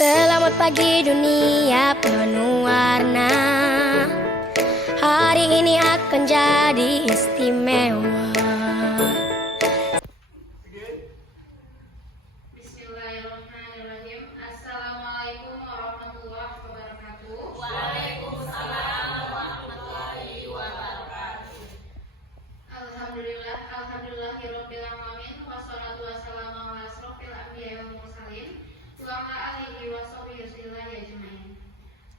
Selamat pagi dunia penuh warna. Hari ini akan jadi istimewa. Bismillahirrahmanirrahim. Assalamualaikum warahmatullahi wabarakatuh. Waalaikumsalam warahmatullahi wabarakatuh. Alhamdulillahirabbil alamin wassalatu wassalamu ala asrofil anbiya'i wal mursalin wa ala alihi washabihi ajmain.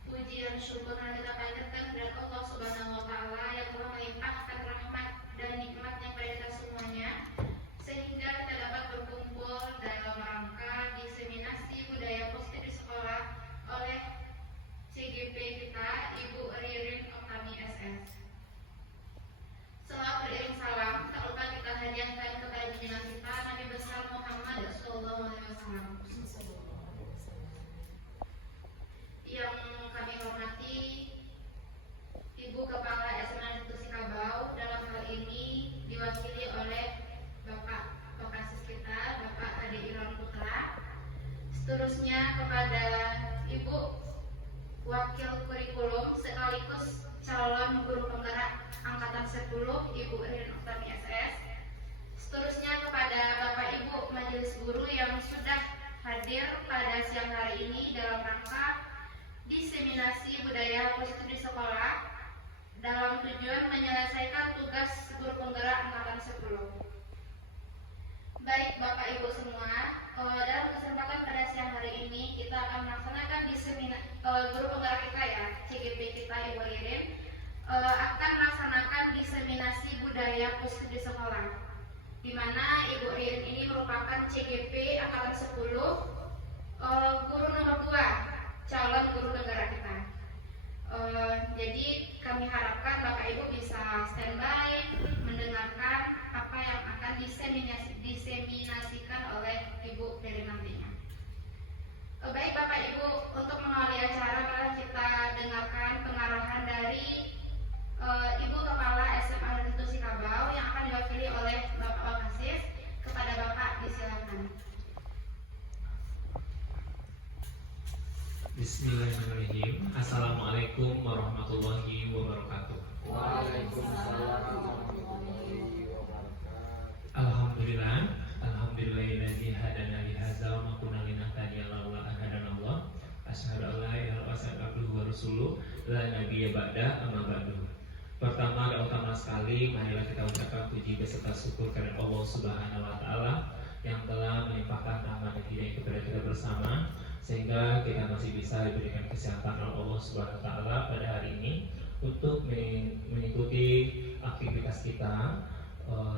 Puji dan syukur kita panjatkan kepada Allah Subhanahu wa taala yang telah melimpahkan rahmat dan nikmatnya kepada kita semuanya sehingga kita dapat berkumpul dalam rangka diseminasi budaya positif di sekolah oleh CGP kita Ibu Ririn Oktami SS. Setelah beriring salam, tak lupa kita hadiahkan kepada junjungan kita Nabi besar Muhammad SAW yang kami hormati Ibu Kepala SMA Institusi Kabau, dalam hal ini diwakili oleh Bapak Pokasis kita, Bapak Kade Iron Putra. Seterusnya kepada Ibu Wakil Kurikulum sekaligus calon guru penggerak Angkatan 10 Ibu Ririn Oktami SS. Seterusnya kepada Bapak Ibu Majelis Guru yang sudah hadir pada siang hari ini dalam rangka diseminasi budaya positif di sekolah dalam tujuan menyelesaikan tugas guru penggerak Angkatan 10. Baik Bapak Ibu semua, dalam kesempatan pada siang hari ini kita akan melaksanakan guru penggerak kita ya, CGP kita Ibu Ririn akan melaksanakan diseminasi budaya positif di sekolah, di mana Ibu Ririn ini merupakan CGP Angkatan 10, guru nomor 2, calon guru penggerak kita. Jadi kami harapkan Bapak Ibu bisa standby mendengarkan apa yang akan diseminasikan oleh Ibu Ririn nantinya. Baik Bapak Ibu, untuk mengawali acara mari kita dengarkan pengarahan dari Ibu Kepala SMA Institusi Kabau yang akan diwakili oleh Bapak Wakasis. Kepada Bapak disilakan. Bismillahirrahmanirrahim. Assalamualaikum warahmatullahi wabarakatuh. Waalaikumsalam warahmatullahi wabarakatuh. Alhamdulillah, alhamdulillahilladzi hadana li hadza wa ma kunna linahtadiya laula an hadanallah. Asyhadu an la ilaha illallah abduhu wa rasuluh la nabiyya ba'da amma ba'du. Pertama dan utama sekali, marilah kita ucapkan puji beserta syukur kepada Allah Subhanahu wa taala yang telah melimpahkan rahmat dan hidayah kepada kita bersama sehingga kita masih bisa diberikan kesehatan oleh Allah Subhanahu wa taala pada hari ini untuk mengikuti aktivitas kita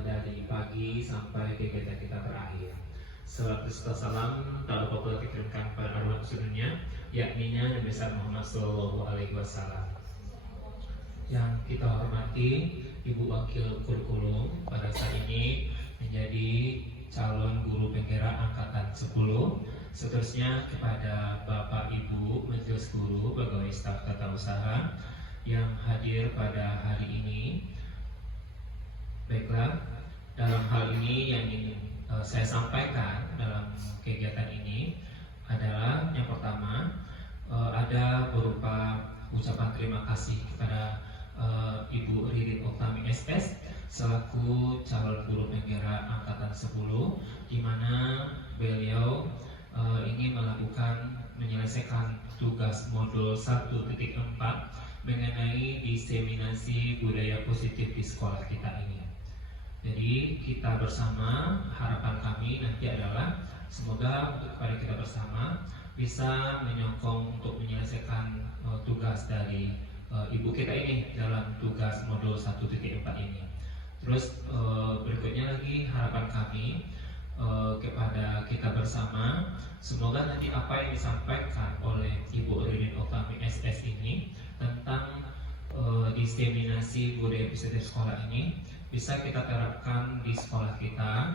dari pagi sampai kegiatan kita terakhir. Salam serta salam tak lupa pula dikirimkan pada arwah sunnahnya, yakni Nabi besar Muhammad Sallallahu Alaihi Wasallam. Yang kita hormati Ibu Wakil Kurikulum pada saat ini menjadi calon guru penggerak Angkatan 10. Seterusnya kepada Bapak Ibu Majelis Guru pegawai staf tata usaha yang hadir pada hari ini. Baiklah, dalam hal ini yang ingin saya sampaikan dalam kegiatan ini adalah yang pertama ada berupa ucapan terima kasih kepada Ibu Ririn Oktami SS selaku calon guru penggerak Angkatan 10, di mana beliau ingin menyelesaikan tugas modul 1.4 mengenai diseminasi budaya positif di sekolah kita ini. Jadi kita bersama, harapan kami nanti adalah semoga kepada kita bersama bisa menyokong untuk menyelesaikan tugas dari ibu kita ini dalam tugas modul 1.4 ini. Terus berikutnya lagi harapan kami kepada kita bersama, semoga nanti apa yang disampaikan oleh Ibu Ririn Oktami SS ini tentang diseminasi budaya positif sekolah ini bisa kita terapkan di sekolah kita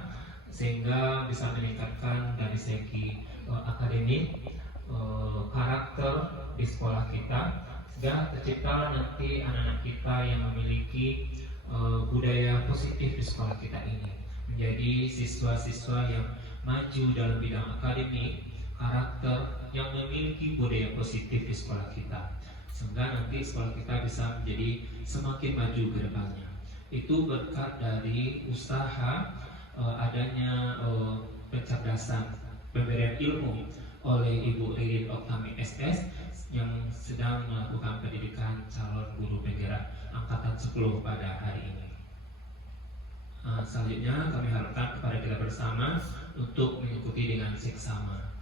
sehingga bisa meningkatkan dari segi akademik, karakter di sekolah kita, sehingga tercipta nanti anak-anak kita yang memiliki budaya positif di sekolah kita ini, menjadi siswa-siswa yang maju dalam bidang akademik, karakter yang memiliki budaya positif di sekolah kita, sehingga nanti sekolah kita bisa menjadi semakin maju ke depannya. Itu berkat dari usaha adanya pencerdasan pemberian ilmu oleh Ibu Ririn Oktami SS yang sedang melakukan pendidikan calon guru penggerak angkatan 10 pada hari ini. Selanjutnya kami harapkan kepada kita bersama untuk mengikuti dengan seksama.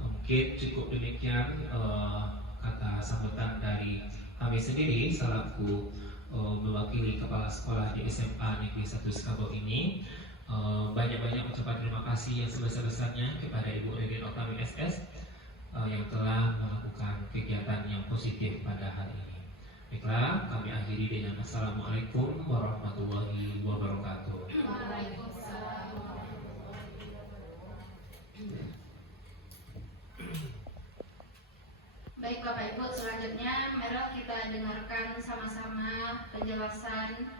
Mungkin cukup demikian kata sambutan dari kami sendiri selaku mewakili kepala sekolah di SMA Negeri 1 Sikabau ini. Banyak-banyak ucapan terima kasih yang sebesar-besarnya kepada Ibu Ririn Oktami SS yang telah melakukan kegiatan yang positif pada hari ini. Baiklah, kami akhiri dengan Assalamualaikum warahmatullahi wabarakatuh. Waalaikumsalam. Baik Bapak Ibu, selanjutnya mari kita dengarkan sama-sama penjelasan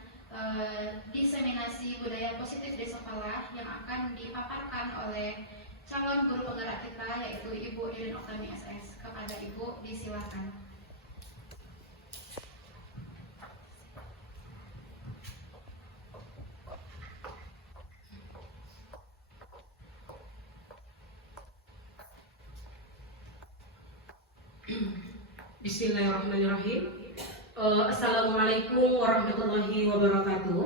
diseminasi budaya positif di sekolah yang akan dipaparkan oleh calon guru penggerak kita yaitu Ibu Ririn Oktami SS. Kepada Ibu disilakan. Bismillahirrahmanirrahim. Assalamualaikum warahmatullahi wabarakatuh.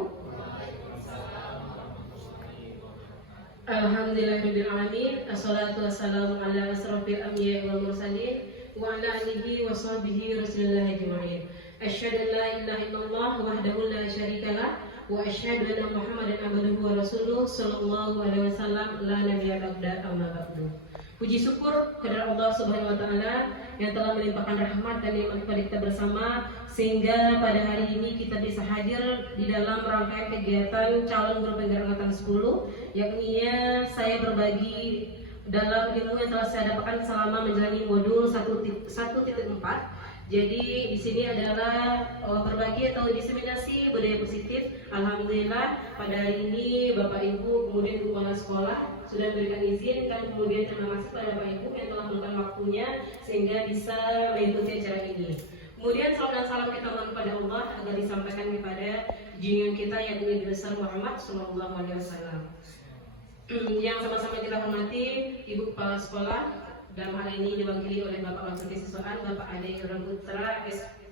Alhamdulillahirabbil alamin. Assalatu wassalamu ala asrofil anbiya'i wal mursalin wa ala alihi wa sahbihi rasulillah ajma'in. Asyhadu an la ilaha illallah wahdahu la syarikalah wa asyhadu anna Muhammadan abduhu wa rasuluh sallallahu alaihi wasallam la nabiyya ba'da amma ba'du. Puji syukur kepada Allah Subhanahu wa taala yang telah melimpahkan rahmat dan nikmat kepada kita bersama sehingga pada hari ini kita bisa hadir di dalam rangkaian kegiatan calon guru penggerak angkatan 10, yakni saya berbagi dalam ilmu yang telah saya dapatkan selama menjalani modul 1.4. Jadi di sini adalah berbagi atau diseminasi budaya positif. Alhamdulillah pada hari ini Bapak Ibu kemudian kepala sekolah sudah memberikan izin, dan kemudian terima kasih kepada Bapak Ibu yang telah meluangkan waktunya sehingga bisa mengikuti acara ini. Kemudian salam dan salam kita mohon kepada Allah agar disampaikan kepada junjungan kita yakni Nabi besar Muhammad Sallallahu Alaihi Wasallam. Yang sama-sama kita hormati Ibu Kepala Sekolah, dalam hal ini diwakili oleh Bapak Wakil Kesiswaan Bapak Ade Irwan Putra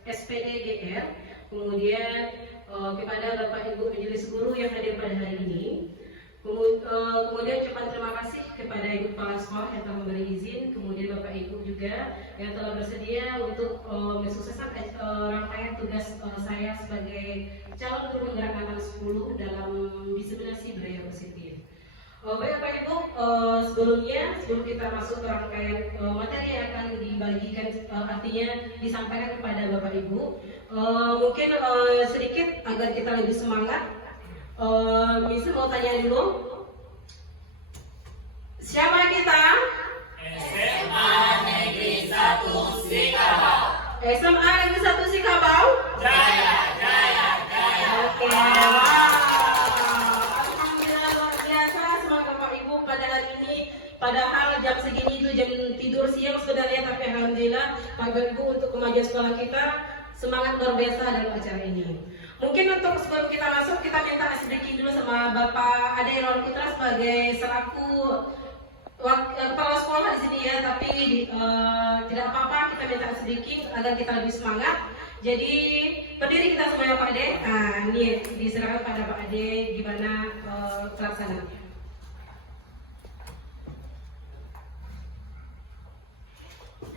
SPD GR, kemudian kepada Bapak Ibu Majelis Guru yang hadir pada hari ini. Kemudian ucapan terima kasih kepada Ibu Kepala Sekolah yang telah memberi izin, kemudian Bapak Ibu juga yang telah bersedia untuk mensukseskan rangkaian tugas saya sebagai calon guru penggerak angkatan 10 dalam diseminasi budaya positif. Baik Bapak Ibu, sebelum kita masuk ke rangkaian materi yang akan dibagikan, artinya disampaikan kepada Bapak Ibu, mungkin sedikit agar kita lebih semangat. Bisa mau tanya dulu, siapa kita? SMA Negeri 1 Sikabau. SMA Negeri 1 Sikabau. Jaya, jaya, jaya. Oke, alhamdulillah luar biasa semangat Bapak Ibu pada hari ini. Padahal jam segini itu jam tidur siang sebenarnya, tapi alhamdulillah Bapak Ibu untuk kemajuan sekolah kita semangat luar biasa dalam acara ini. Mungkin untuk sebelum kita masuk, kita minta sedikit dulu sama Bapak Ade Irwan Putra sebagai selaku kepala sekolah di sini ya, tapi tidak apa-apa, kita minta sedikit agar kita lebih semangat. Jadi berdiri kita semuanya Pak Ade. Nah ini diserahkan pada Pak Ade gimana pelaksanaannya.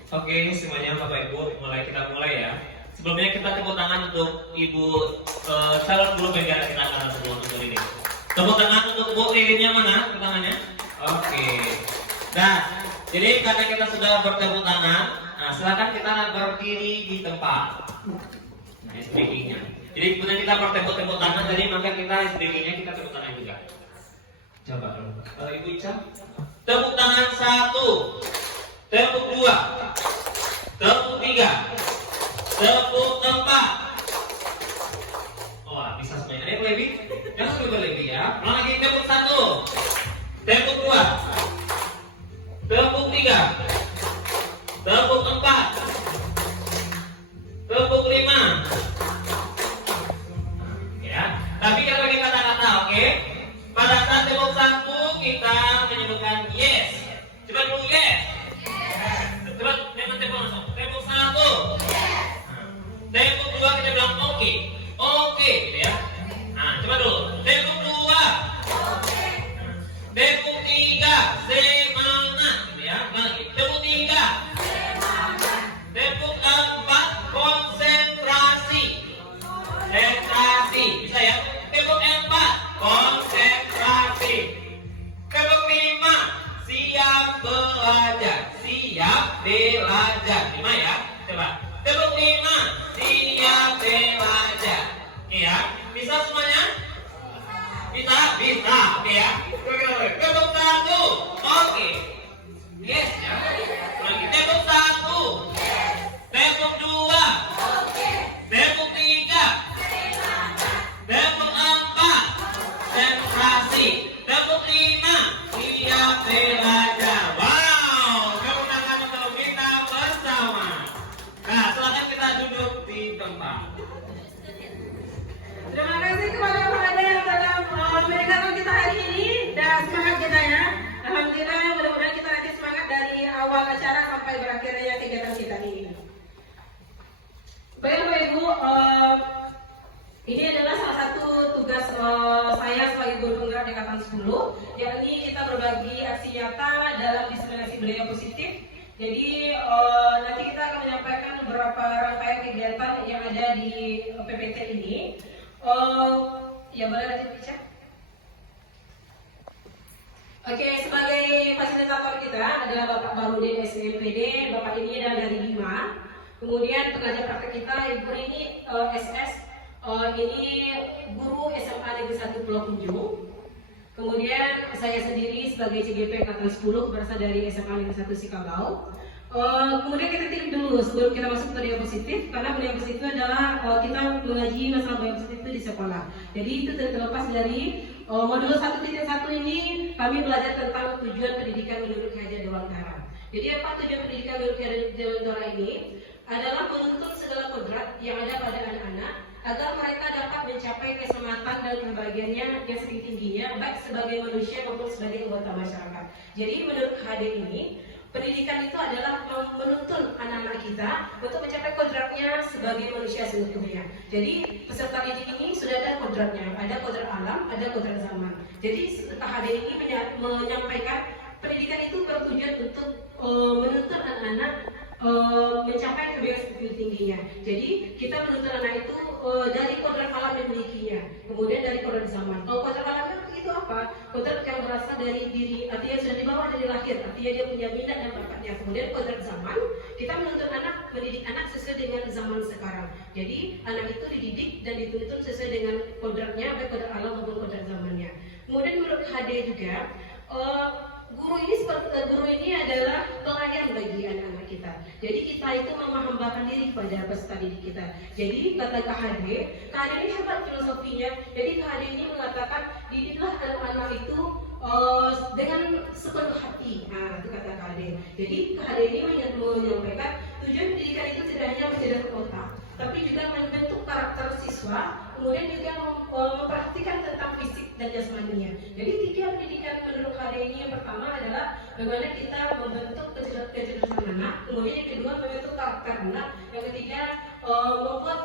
Oke, semuanya Bapak Ibu, kita mulai ya. Sebelumnya kita tepuk tangan untuk Ibu calon guru penggerak kita angkatan 10 untuk ini. Tepuk tangan untuk Bu Ririnnya mana? Tepuk tangannya. Oke. Nah, jadi karena kita sudah bertepuk tangan, nah silakan kita berdiri di tempat. Nah, speakingnya. Jadi kemudian kita bertepuk tangan, jadi maka kita speakingnya kita tepuk tangan juga. Coba dulu. Ibu Ica. Tepuk tangan 1. Tepuk 2. Tepuk 3. Tepuk 4. Wah, bisa semuanya. Ada yang lebih? Jangan sampai berlebih ya. Ulang lagi, tepuk 1. Tepuk 2. Tepuk 3. belajar. 5 ya. Coba. Tepuk 5. Siap belajar. Iya. Bisa semuanya? Bisa? Bisa. Oke ya. Tepuk 1. Oke. Yes ya. Lagi tepuk 1. Tepuk 2. Tepuk 3. Tepuk 4. Sentrasi. Tepuk 5. Siap belajar. Wow, kemenangan untuk kita bersama. Nah, silakan kita duduk di tempat. Terima kasih kepada Pak Ade yang telah mendengarkan kita hari ini dan semangat kita ya. Alhamdulillah, mudah-mudahan kita nanti semangat dari awal acara sampai berakhirnya kegiatan kita ini. Baik Bapak Ibu, ini adalah salah satu tugas saya sebagai guru penggerak Dekatan 10, yakni kita berbagi aksi nyata dalam diseminasi budaya positif. Jadi nanti kita akan menyampaikan beberapa rangkaian kegiatan yang ada di PPT ini. Ya boleh lanjut Ica. Oke, sebagai fasilitator kita adalah Bapak Barudin SMPD. Bapak ini adalah dari Bima. Kemudian pengajar praktek kita Ibu ini SS. Ini guru SMA Negeri 1 Pulau Kunjung. Kemudian saya sendiri sebagai CGP Angkatan 10 berasal dari SMA Negeri 1 Sikabau. Kemudian kita tilik dulu sebelum kita masuk ke budaya positif, karena budaya positif itu adalah kita mengaji masalah budaya positif itu di sekolah. Jadi itu terlepas dari modul 1.1 ini kami belajar tentang tujuan pendidikan menurut Ki Hajar Dewantara. Jadi apa tujuan pendidikan menurut Ki Hajar Dewantara ini? Adalah menuntun segala kodrat yang ada pada anak-anak agar mereka dapat mencapai keselamatan dan kebahagiaannya yang setinggi-tingginya, baik sebagai manusia maupun sebagai anggota masyarakat. Jadi menurut HD ini, pendidikan itu adalah menuntun anak-anak kita untuk mencapai kodratnya sebagai manusia seutuhnya. Jadi peserta didik ini sudah ada kodratnya, ada kodrat alam, ada kodrat zaman. Jadi HD ini menyampaikan pendidikan itu bertujuan untuk menuntun anak-anak mencapai kebiasaan tingginya. Jadi kita menuntut anak itu dari kodrat alam yang dimilikinya, kemudian dari kodrat zaman. Kalau kodrat alam itu apa? Kodrat yang berasal dari diri, artinya sudah dibawa dari lahir, artinya dia punya minat dan bakatnya. Kemudian kodrat zaman, kita menuntut anak, mendidik anak sesuai dengan zaman sekarang. Jadi anak itu dididik dan dituntun sesuai dengan kodratnya, baik kodrat alam maupun kodrat zamannya. Kemudian menurut HD juga, guru ini adalah pelayan bagi anak-anak kita. Jadi kita itu menghambakan diri kepada peserta didik kita. Jadi kata KHD ini hebat filosofinya. Jadi KHD ini mengatakan didiklah anak-anak itu dengan sepenuh hati. Nah, itu kata KHD. Jadi KHD ini menyampaikan tujuan pendidikan itu tidak hanya mencetak otak, tapi juga membentuk karakter siswa, kemudian juga memperhatikan tentang fisik dan jasmaninya. Jadi 3 pendidikan menurut hari ini, yang pertama adalah bagaimana kita membentuk kecerdasan anak, kemudian yang kedua membentuk karakter anak, yang ketiga membuat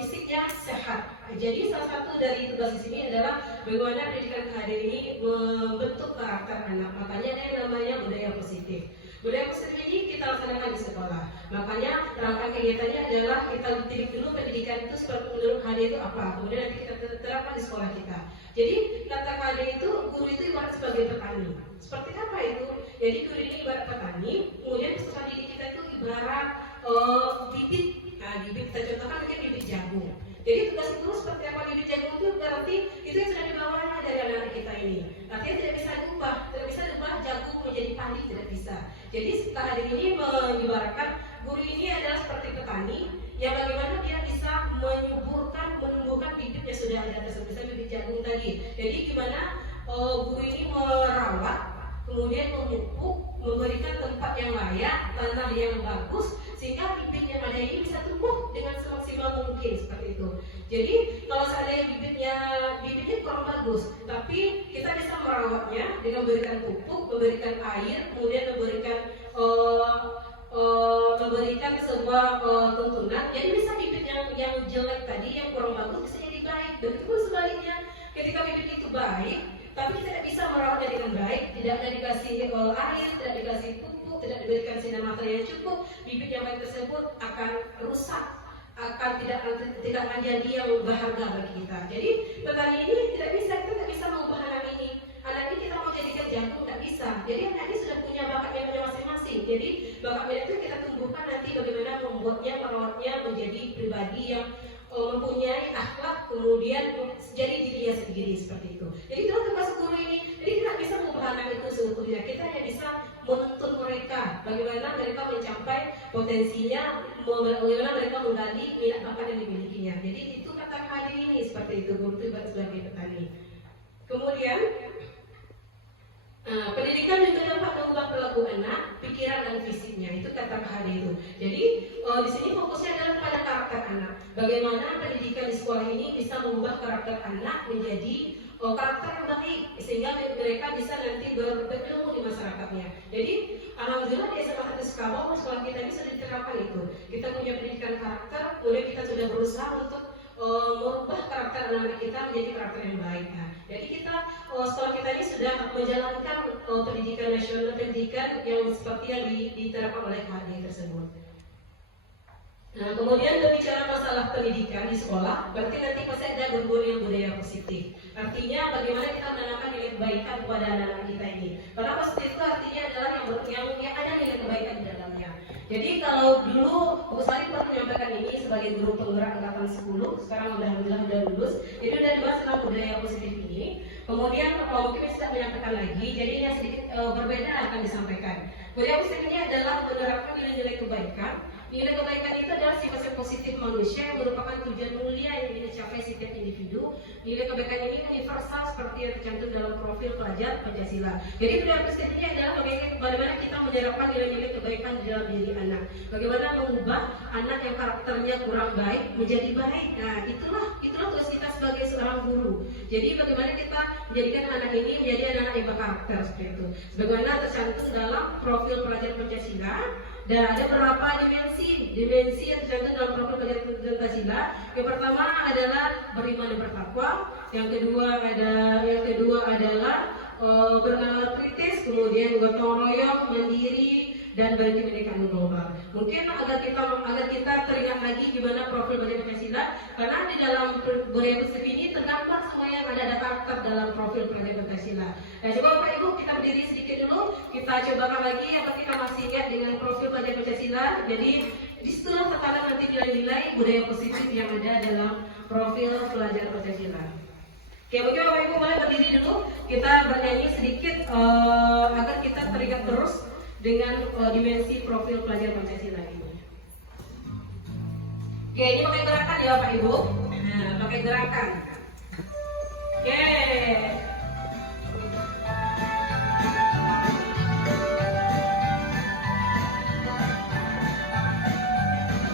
fisiknya sehat. Jadi salah satu dari tugas di sini adalah bagaimana pendidikan hari ini membentuk karakter anak. Makanya ada yang namanya budaya positif. Budaya positif ini kita laksanakan di sekolah. Makanya rangkaian kegiatannya adalah kita tilik dulu pendidikan itu seperti menurut HD itu apa. Kemudian nanti kita terapkan di sekolah kita. Jadi kata HD itu, guru itu ibarat sebagai petani. Seperti apa itu? Jadi guru ini ibarat petani. Kemudian peserta didik kita itu ibarat bibit. Nah, bibit kita contohkan mungkin bibit jagung. Jadi tugas itu seperti apa bibit jagung itu berarti itu yang sudah dibawa dari anak-anak kita ini. Artinya tidak bisa diubah jagung menjadi padi, tidak bisa. Jadi setelah ini mengibaratkan guru ini adalah seperti petani yang bagaimana dia bisa menumbuhkan bibit yang sudah ada tersebut, bibit jagung tadi. Jadi gimana guru ini merawat, kemudian memupuk, memberikan tempat yang layak, tanah yang bagus, sehingga bibit yang ada ini bisa tumbuh dengan semaksimal mungkin seperti itu. Jadi kalau seandainya bibitnya kurang bagus, tapi kita bisa merawatnya dengan memberikan pupuk, memberikan air, kemudian memberikan sebuah tuntunan. Jadi bisa bibit yang jelek tadi, yang kurang bagus bisa jadi baik. Begitu sebaliknya, ketika bibit itu baik, tapi kita tidak bisa merawatnya dengan baik, tidak ada dikasih air, tidak dikasih pupuk, tidak diberikan sinar matahari yang cukup, bibit yang baik tersebut akan rusak, tidak akan jadi yang berharga bagi kita. Jadi petani ini kita tidak bisa mengubah anak ini. Anak ini kita mau jadikan jagung, tidak bisa. Jadi anak ini sudah punya bakatnya masing-masing. masing-masing. Jadi bakat minat itu kita tumbuhkan nanti bagaimana membuatnya, merawatnya menjadi pribadi yang mempunyai akhlak, kemudian jadi dirinya sendiri seperti itu. Jadi kita termasuk guru ini, jadi kita bisa mengubah anak itu seutuhnya. Kita hanya bisa menuntun mereka, bagaimana mereka mencapai potensinya, bagaimana mereka menggali minat bakat yang dimilikinya. Jadi itu kata hadir ini seperti itu, guru itu sebagai petani. Kemudian pendidikan juga dapat mengubah perilaku anak, pikiran dan fisiknya. Itu kata hadir itu. Jadi di sini fokusnya adalah pada karakter anak. Bagaimana pendidikan di sekolah ini bisa mengubah karakter anak menjadi karakter yang baik, sehingga mereka bisa nanti berilmu di masyarakatnya. Jadi alhamdulillah di SMA 1 Sukabau sekolah kita ini sudah diterapkan itu. Kita punya pendidikan karakter, kemudian kita sudah berusaha untuk merubah karakter anak-anak kita menjadi karakter yang baik. Nah, jadi kita sekolah kita ini sudah menjalankan pendidikan nasional, pendidikan yang seperti yang diterapkan oleh KHD tersebut. Nah, kemudian berbicara masalah pendidikan di sekolah, berarti nanti pasti ada guru-guru yang budaya positif. Artinya bagaimana kita menanamkan nilai kebaikan kepada anak-anak kita ini. Karena positif itu artinya adalah yang ada nilai kebaikan di dalamnya. Jadi kalau dulu Bu Sari pernah menyampaikan ini sebagai guru penggerak angkatan 10, sekarang alhamdulillah sudah lulus. Jadi sudah dibahas tentang budaya positif ini. Kemudian mungkin bisa menyampaikan lagi, jadi yang sedikit berbeda akan disampaikan. Budaya positif ini adalah menerapkan nilai-nilai kebaikan. Nilai kebaikan itu adalah sifat positif manusia yang merupakan tujuan mulia yang ingin dicapai setiap individu. Nilai kebaikan ini universal seperti yang tercantum dalam profil pelajar Pancasila. Jadi budaya positif ini adalah bagaimana kita menerapkan nilai-nilai kebaikan di dalam diri anak. Bagaimana mengubah anak yang karakternya kurang baik menjadi baik. Nah, itulah tugas kita sebagai seorang guru. Jadi bagaimana kita menjadikan anak ini menjadi anak yang berkarakter seperti itu. Sebagaimana tercantum dalam profil pelajar Pancasila. Dan ada beberapa dimensi yang tercantum dalam profil pelajar Pancasila. Yang pertama adalah beriman dan bertakwa. Yang kedua adalah bernalar kritis, kemudian gotong royong, mandiri, dan berkebinekaan global. Mungkin agar kita teringat lagi gimana profil pelajar Pancasila, karena di dalam budaya positif ini tergambar semua yang ada karakter dalam profil pelajar Pancasila. Nah, coba Bapak Ibu kita berdiri sedikit dulu, kita cobakan lagi apa kita masih ingat dengan profil pelajar Pancasila. Jadi disitulah terkadang nanti nilai-nilai budaya positif yang ada dalam profil pelajar Pancasila. Oke, mungkin Bapak Ibu boleh berdiri dulu, kita bernyanyi sedikit agar kita teringat terus dengan dimensi profil pelajar Pancasila ini. Oke, ini pakai gerakan ya Bapak Ibu. Nah, pakai gerakan. Oke.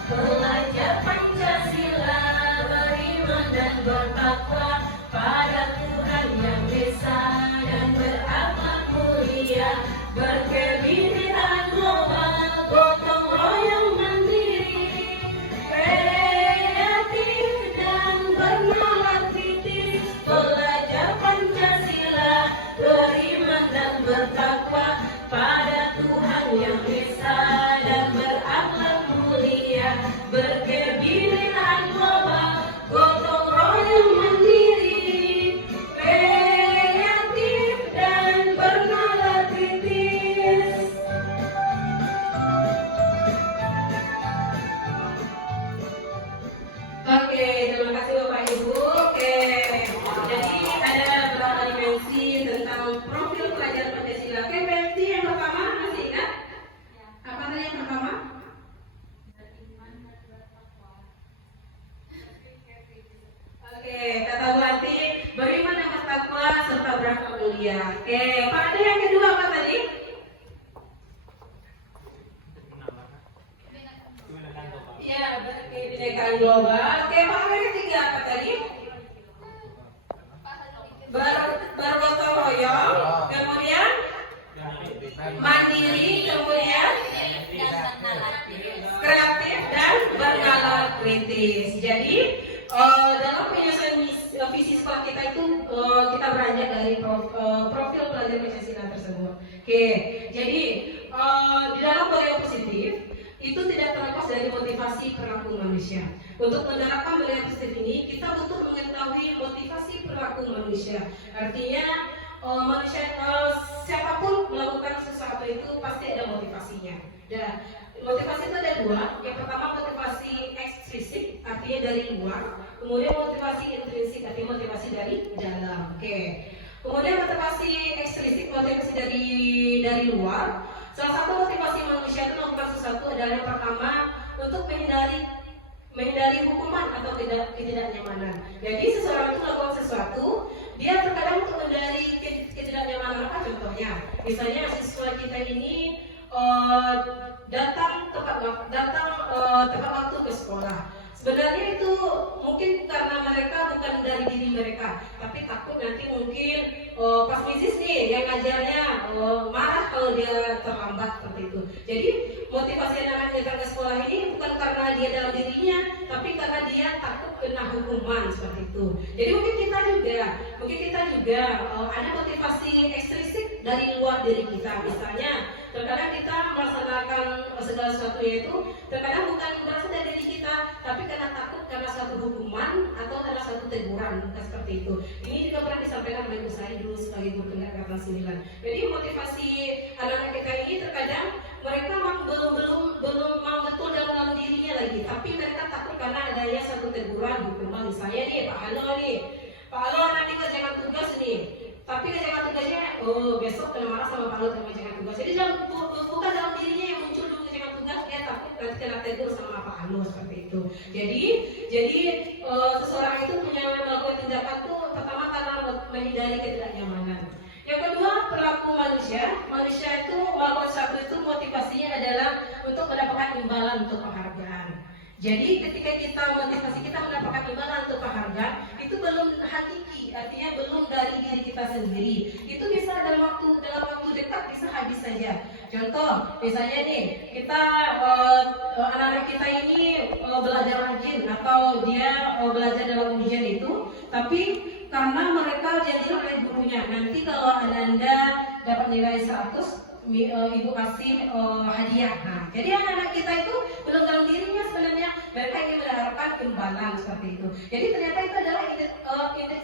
Belajar Pancasila, beriman dan bertakwa pada Tuhan yang Esa dan berakhlak mulia, berkebinekaan global, gotong royong mandiri, kreatif dan bernalar kritis. Belajar Pancasila, beriman dan bertakwa pada Tuhan yang Esa dan berakhlak mulia, berkebinekaan global, gotong royong mandiri, kreatif dan bernalar kritis. Oke, terima kasih Bapak Ibu. Oke, jadi ada beberapa dimensi tentang profil pelajar Pancasila. Oke, dimensi yang pertama masih ingat? Apa tadi yang pertama? Oke, kata Bu Ati, beriman dan bertakwa serta berakhlak mulia. Oke, Pak ada yang kedua apa tadi? Iya, berkebinekaan global. Oke, Pak yang ketiga apa tadi? Bergotong royong, kemudian mandiri, kemudian kreatif dan bernalar kritis. Jadi dalam penyusunan visi sekolah kita itu kita beranjak dari profil pelajar Pancasila tersebut. Oke, jadi di dalam budaya positif itu tidak terlepas dari motivasi perilaku manusia. Untuk menerapkan budaya positif ini, kita butuh mengetahui motivasi perilaku manusia. Artinya manusia siapapun melakukan sesuatu itu pasti ada motivasinya. Nah, motivasi itu ada dua. Yang pertama motivasi ekstrinsik, artinya dari luar. Kemudian motivasi intrinsik, artinya motivasi dari dalam. Oke. Kemudian motivasi ekstrinsik, motivasi dari luar. Salah satu motivasi manusia itu melakukan sesuatu adalah yang pertama untuk menghindari hukuman atau ketidaknyamanan. Jadi seseorang itu melakukan sesuatu, dia terkadang untuk menghindari ketidaknyamanan. Apa contohnya? Misalnya siswa kita ini datang tepat waktu ke sekolah. Sebenarnya itu mungkin karena mereka bukan dari diri mereka, tapi takut nanti mungkin pas misis nih yang ngajarnya marah kalau dia terlambat seperti itu. Jadi motivasi anak datang ke sekolah ini bukan karena dia dalam dirinya, tapi karena dia takut kena hukuman seperti itu. Jadi mungkin kita juga ada motivasi ekstrinsik dari luar diri kita. Misalnya terkadang kita melaksanakan segala sesuatunya itu terkadang bukan berasal dari diri kita, tapi karena suatu hukuman atau karena suatu teguran, bukan seperti itu. Ini juga pernah disampaikan oleh ibu saya dulu sebagai guru pendekatan 9. Jadi motivasi anak-anak kita ini terkadang mereka belum mau betul dalam dirinya lagi, tapi mereka takut karena adanya satu teguran hukuman. Misalnya nih Pak Alo nanti kerjakan tugas nih, tapi kerjakan tugasnya besok kena marah sama Pak Alo sama kerjakan tugas. Jadi bukan dalam dirinya yang muncul dulu kerjakan tugas, dia takut nanti kena tegur sama Pak Alo seperti itu. Jadi seseorang itu punya melakukan tindakan itu pertama karena menghindari ketidaknyamanan. Yang kedua, perilaku manusia itu melakukan sesuatu itu motivasinya adalah untuk mendapatkan imbalan untuk penghargaan. Jadi ketika motivasi kita mendapatkan imbalan untuk penghargaan, itu belum hakiki, artinya belum dari diri kita sendiri. Itu bisa dalam waktu dekat bisa habis saja. Contoh, misalnya nih, kita anak-anak kita ini belajar rajin atau dia belajar dalam ujian itu, tapi karena mereka diajar oleh gurunya, nanti kalau Anda dapat nilai 100, ibu kasih hadiah. Nah, jadi anak-anak kita itu belum dalam dirinya sebenarnya mereka ingin mendapatkan imbalan seperti itu. Jadi ternyata itu adalah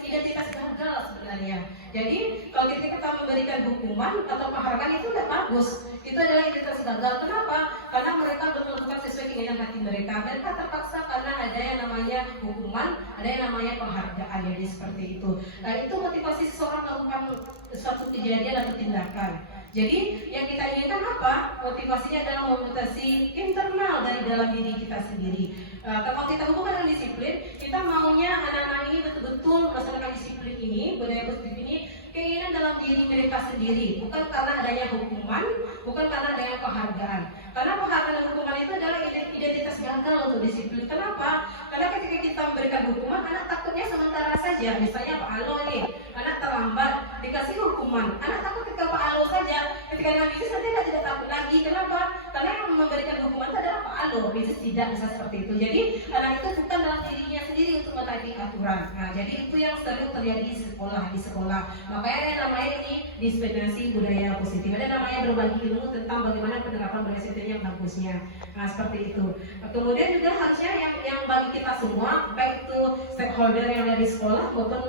identitas gagal sebenarnya. Jadi kalau kita memberikan hukuman atau penghargaan itu tidak bagus. Itu adalah identitas gagal. Kenapa? Karena mereka belum melakukan sesuai keinginan hati mereka. Mereka terpaksa karena ada yang namanya hukuman, ada yang namanya penghargaan. Jadi seperti itu. Nah, itu motivasi seseorang melakukan suatu kejadian atau tindakan. Jadi yang kita inginkan apa? Motivasinya adalah motivasi internal dari dalam diri kita sendiri. Kalau kita hubungkan dengan disiplin, kita maunya anak-anak ini betul-betul melaksanakan disiplin ini, budaya positif ini, keinginan dalam diri mereka sendiri, bukan karena adanya hukuman, bukan karena adanya penghargaan. Karena penghargaan dan hukuman itu adalah identitas gagal untuk disiplin. Kenapa? Karena ketika kita memberikan hukuman, anak takutnya sementara saja. Misalnya Pak Alo nih, anak terlambat, dikasih hukuman, anak takut ketika Pak Alo saja. Ketika dengan bisnis nanti tidak takut lagi. Kenapa? Karena yang memberikan hukuman itu adalah Pak Alo, bisnis tidak bisa seperti itu. Jadi anak itu bukan dalam dirinya sendiri untuk mentaati aturan. Nah, jadi itu yang sering terjadi di sekolah. Makanya namanya ini dispensasi budaya positif. Ada namanya berbagi ilmu tentang bagaimana penerapan budaya positif yang bagusnya. Nah, seperti itu. Nah, kemudian juga harusnya yang bagi kita semua, baik itu stakeholder yang ada di sekolah maupun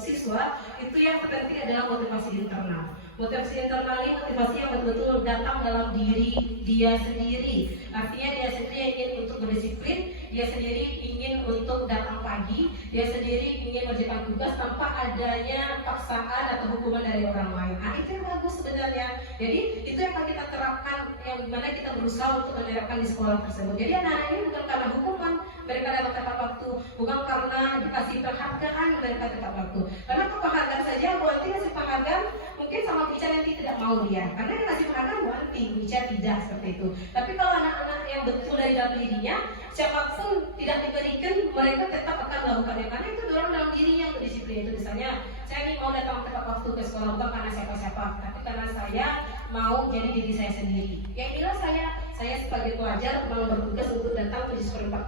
siswa, itu yang terpenting adalah motivasi internal. Motivasi internal ini motivasi yang betul-betul datang dalam diri dia sendiri. Artinya dia sendiri ingin untuk berdisiplin, dia sendiri ingin untuk datang pagi, dia sendiri ingin mengerjakan tugas tanpa adanya paksaan atau hukuman dari orang lain. Nah, itu yang bagus sebenarnya. Jadi itu yang akan kita terapkan, yang dimana kita berusaha untuk menerapkan di sekolah tersebut. Jadi anak-anak ini bukan karena hukuman mereka dapat tepat waktu, bukan karena dikasih penghargaan mereka tepat waktu. Karena penghargaan saja, berarti kasih penghargaan mungkin sama bicara nanti tidak mau dia, karena dia kasih penghargaan berarti bicara tidak seperti itu. Tapi kalau anak-anak yang betul dari dalam dirinya, siapapun tidak diberikan, mereka tetap akan melakukannya karena itu dorong dalam dirinya untuk disiplin itu. Misalnya saya ini mau datang tepat waktu ke sekolah bukan karena siapa-siapa, tapi karena saya mau jadi diri saya sendiri. Yang inilah saya sebagai pelajar mau bertugas untuk datang ke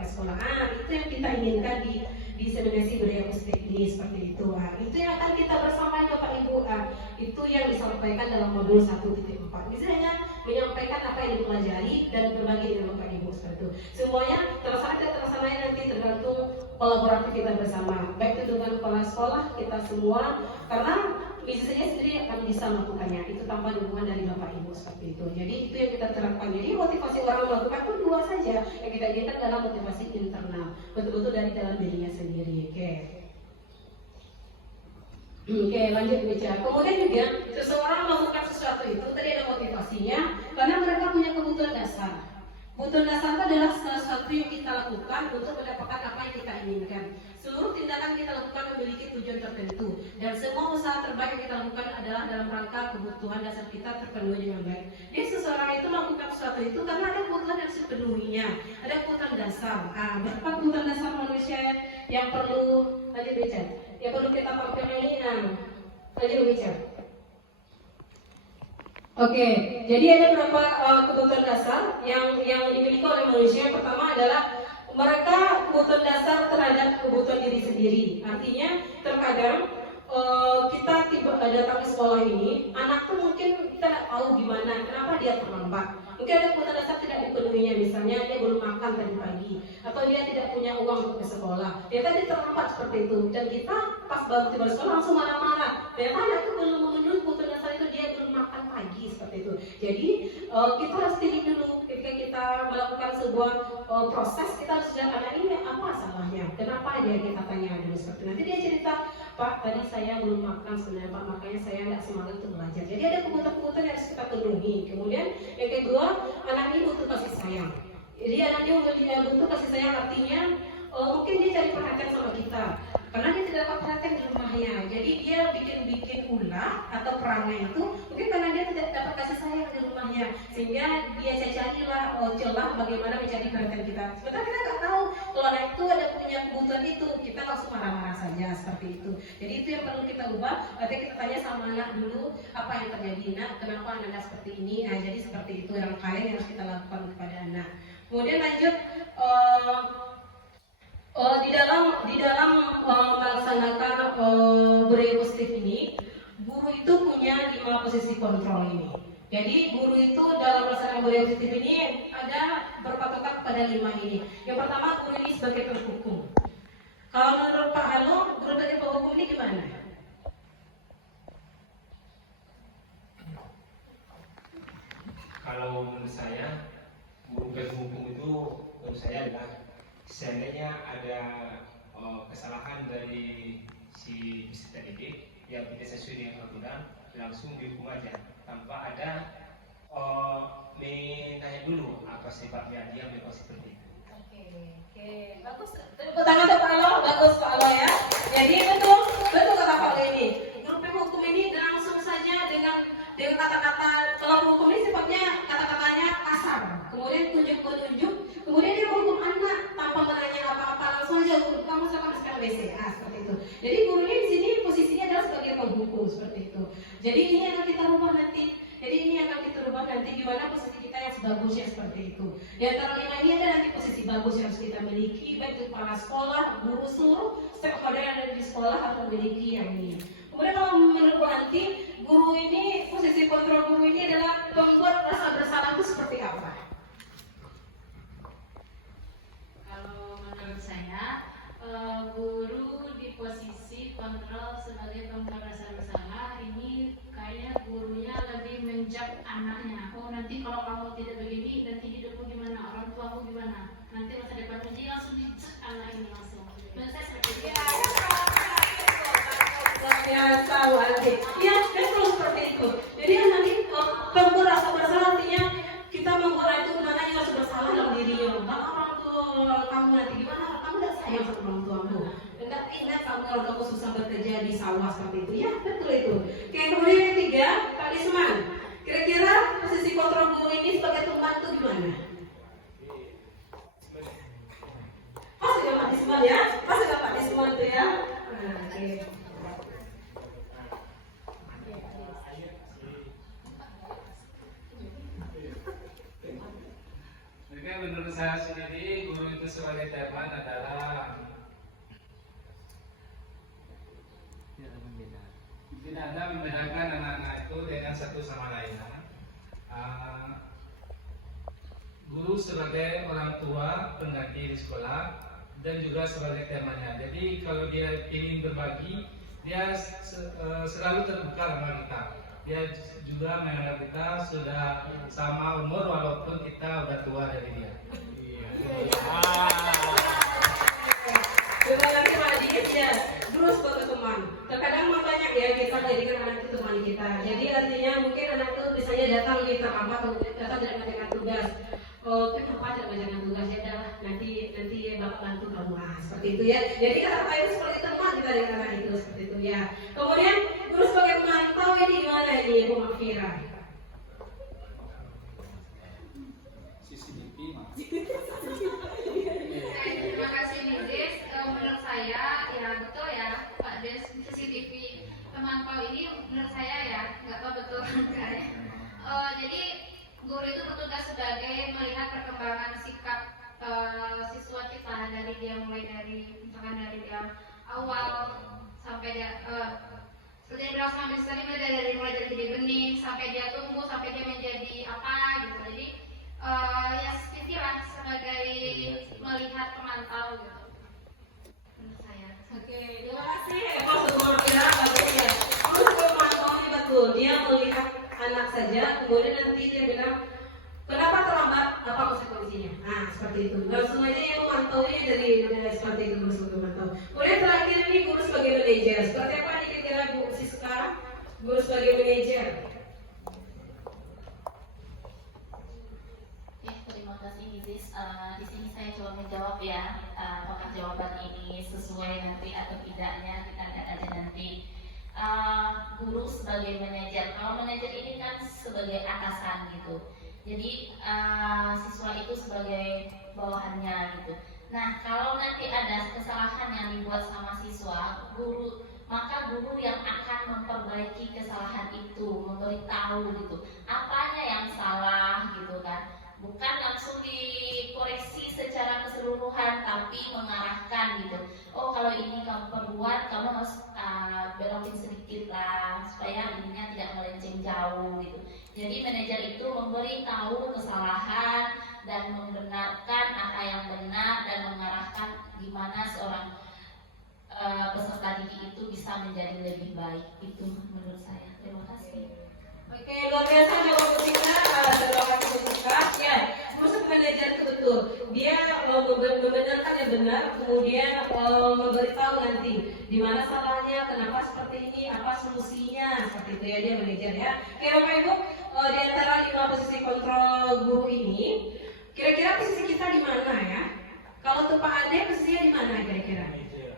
sekolah. Nah, itu yang kita inginkan di diseminasi budaya positif ini seperti itu. Nah, itu yang akan kita bersama Bapak Ibu. Itu yang disampaikan dalam modul 1.4. Misalnya menyampaikan apa yang dipelajari dan berbagi dengan Bapak Ibu seperti itu. Semuanya terlaksana tidak terlaksana nanti tergantung kolaborasi kita bersama. Baik itu dengan kepala sekolah kita semua, karena sisanya sendiri akan bisa melakukannya, itu tanpa dukungan dari Bapak Ibu seperti itu. Jadi itu yang kita terapkan. Jadi motivasi orang melakukan pun dua saja, yang kita inginkan dalam motivasi internal, betul-betul dari dalam dirinya sendiri. Oke, lanjut bicara. Kemudian juga seseorang melakukan sesuatu itu tadi ada motivasinya karena mereka punya kebutuhan dasar. Kebutuhan dasar itu adalah sesuatu yang kita lakukan untuk mendapatkan apa yang kita inginkan. Seluruh tindakan kita lakukan memiliki tujuan tertentu dan semua usaha terbaik yang kita lakukan adalah dalam rangka kebutuhan dasar kita terpenuhi dengan baik. Jadi seseorang itu melakukan sesuatu itu karena ada kebutuhan yang sepenuhnya, ada kebutuhan dasar. Berapa kebutuhan dasar manusia yang perlu tadi bicara? Yang perlu kita tampilkan ini, tadi bicara. Oke, jadi ada beberapa kebutuhan dasar yang dimiliki oleh manusia. Yang pertama adalah mereka kebutuhan dasar terhadap kebutuhan diri sendiri. Artinya terkadang kita datang ke sekolah ini, anak tuh mungkin kita tidak tahu gimana, kenapa dia terlambat. Mungkin ada kebutuhan dasar tidak dipenuhinya, misalnya dia belum makan tadi pagi, atau dia tidak punya uang untuk ke sekolah. Dia tadi terlambat seperti itu, dan kita pas baru tiba di sekolah langsung marah-marah. Ternyata anak itu belum memenuhi kebutuhan dasar itu, dia belum makan pagi seperti itu. Jadi kita harus pilih dulu ketika kita melakukan sebuah proses, kita harus lihat anak ini apa salahnya, kenapa dia kita tanya dulu seperti itu. Nanti dia cerita, Pak, tadi saya belum makan sebenarnya Pak, makanya saya nggak semangat untuk belajar. Jadi ada kebutuhan-kebutuhan yang harus kita penuhi. Kemudian yang kedua, anak ini butuh kasih sayang. Jadi anak ini butuh kasih sayang, artinya mungkin dia cari perhatian sama kita karena dia tidak dapat perhatian di rumahnya. Jadi dia bikin ulah atau perangai itu mungkin karena dia tidak dapat kasih sayang di rumahnya, sehingga dia cari-carilah celah bagaimana mencari perhatian kita. Sebenarnya kita nggak tahu kalau anak itu ada punya kebutuhan itu, kita langsung marah-marah saja seperti itu. Jadi itu yang perlu kita ubah. Nanti kita tanya sama anak dulu apa yang terjadi, nak, kenapa anak seperti ini. Jadi seperti itu rangkaian yang harus kita lakukan kepada anak. Kemudian lanjut di dalam melaksanakan budaya positif ini, guru itu punya 5 posisi kontrol ini. Jadi guru itu dalam melaksanakan budaya positif ini ada berpatokan pada 5 ini. Yang pertama, guru ini sebagai penghukum. Kalau menurut Pak Halo, guru sebagai penghukum ini gimana? Kalau menurut saya, guru penghukum itu menurut saya adalah seandainya ada kesalahan dari si peserta didik yang tidak sesuai dengan peraturan, langsung dihukum aja tanpa ada menanya dulu apa sebabnya dia melakukan seperti itu. Oke, bagus. Tepuk tangan untuk Pak Alo, bagus Pak Alo ya. Jadi betul kata Pak Alo ini. Guru penghukum ini langsung saja dengan kata-kata, kalau penghukum ini sifatnya kata-katanya kasar, kemudian tunjuk-tunjuk, kemudian dia menghukum anak tanpa menanya apa-apa, langsung aja kamu sekarang WC, seperti itu. Jadi gurunya di sini posisinya adalah sebagai penghukum seperti itu. Jadi ini akan kita rubah nanti. Jadi ini akan kita rubah nanti gimana posisi kita yang sebagusnya seperti itu. Di antara 5 ini ada nanti posisi bagus yang harus kita miliki, baik itu kepala sekolah, guru, seluruh stakeholder yang ada di sekolah harus memiliki yang ini. Kemudian kalau menurut nanti guru ini, posisi kontrol guru ini adalah pembuat rasa bersalah itu seperti apa? Kalau menurut saya, guru di posisi kontrol sebagai pembuat rasa bersalah ini kayaknya gurunya lebih menjudge anaknya. Oh, nanti kalau kamu tidak begini, nanti hidupmu gimana, orang tuamu gimana, nanti masa depanmu, dia langsung dijudge anak ini langsung. Menurut saya seperti itu. Biasa, ya, kan selalu seperti itu. Jadi nanti pembuat rasa bersalah artinya kita membuat itu mana yang harus bersalah dalam dirinya. Orang tua kamu nanti gimana? Kamu tidak sayang sama orang tuamu. Tidak ingat kamu kalau kamu susah bekerja di sawah seperti itu. Ya betul itu. Oke, kemudian yang ketiga, Pak Lisman. Kira-kira posisi kontrol guru ini sebagai pembantu gimana? Pas ya Pak Lisman ya? Pas ya Pak Lisman tuh ya? Oke. Menurut saya sendiri, guru itu sebagai teman adalah tidak ada membedakan anak-anak itu dengan satu sama lain. Guru sebagai orang tua pengganti di sekolah dan juga sebagai temannya. Jadi kalau dia ingin berbagi, Dia selalu terbuka dengan kita. Dia juga mengenal kita sudah sama umur walaupun kita udah tua dari dia. Terima kasih Pak Adit ya. Guru sebagai teman. Terkadang banyak ya kita menjadikan anak itu teman kita. Jadi artinya mungkin anak itu misalnya datang lebih terlambat atau datang tidak mengerjakan tugas. Oh, kenapa tidak mengerjakan tugas? Ya adalah nanti bapak bantu kamu seperti itu ya. Jadi kata itu seperti teman kita dengan anak itu seperti itu ya. Kemudian guru sebagai pemantau ini gimana ini Bu Mafira? Terima kasih Mrs. Menurut saya ya betul ya Pak Des, CCTV pemantau ini menurut saya ya nggak tahu betul enggak ya. Jadi guru itu bertugas sebagai melihat perkembangan sikap siswa kita dari dia mulai dari misalkan dari dia awal sampai dia seperti yang bilang sama misalnya mulai dari jadi benih sampai dia tumbuh sampai dia menjadi apa gitu. Jadi ya CCTV lah sebagai melihat pemantau gitu menurut saya. Oke, terima kasih. Pak Mafira bagus ya. Guru pemantau ini betul. Dia melihat anak saja, kemudian nanti dia bilang kenapa terlambat, apa konsekuensinya. Nah, seperti itu. Langsung aja yang memantaunya dari seperti itu guru sebagai pemantau. Kemudian terakhir ini guru sebagai manajer. Seperti apa nih kira-kira Bu Siska? Guru sebagai manajer. Terima kasih Mrs. Di sini saya coba menjawab ya, apakah jawaban ini sesuai nanti atau tidaknya kita lihat aja nanti. Guru sebagai manajer, kalau manajer ini kan sebagai atasan gitu, jadi siswa itu sebagai bawahannya gitu. Nah kalau nanti ada kesalahan yang dibuat sama siswa, maka guru yang akan memperbaiki kesalahan itu, memberitahu gitu, apanya yang salah gitu kan. Bukan langsung dikoreksi secara keseluruhan, tapi mengarahkan gitu. Oh kalau ini kamu perbuat, kamu harus belokin sedikit lah supaya ininya tidak melenceng jauh gitu. Jadi manajer itu memberitahu kesalahan dan membenarkan apa yang benar dan mengarahkan gimana seorang peserta didik itu bisa menjadi lebih baik. Itu menurut saya. Terima kasih. Oke, luar biasa jawab kita. Terima kasih Bu Siska. Ya, guru manajer itu betul. Dia membenarkan yang benar, kemudian memberitahu nanti di mana salahnya, kenapa seperti ini, apa solusinya, seperti itu ya dia manajer ya. Oke, Bapak Ibu, di antara 5 posisi kontrol guru ini, kira-kira posisi kita di mana ya? Kalau untuk Pak Ade posisinya di mana kira-kira?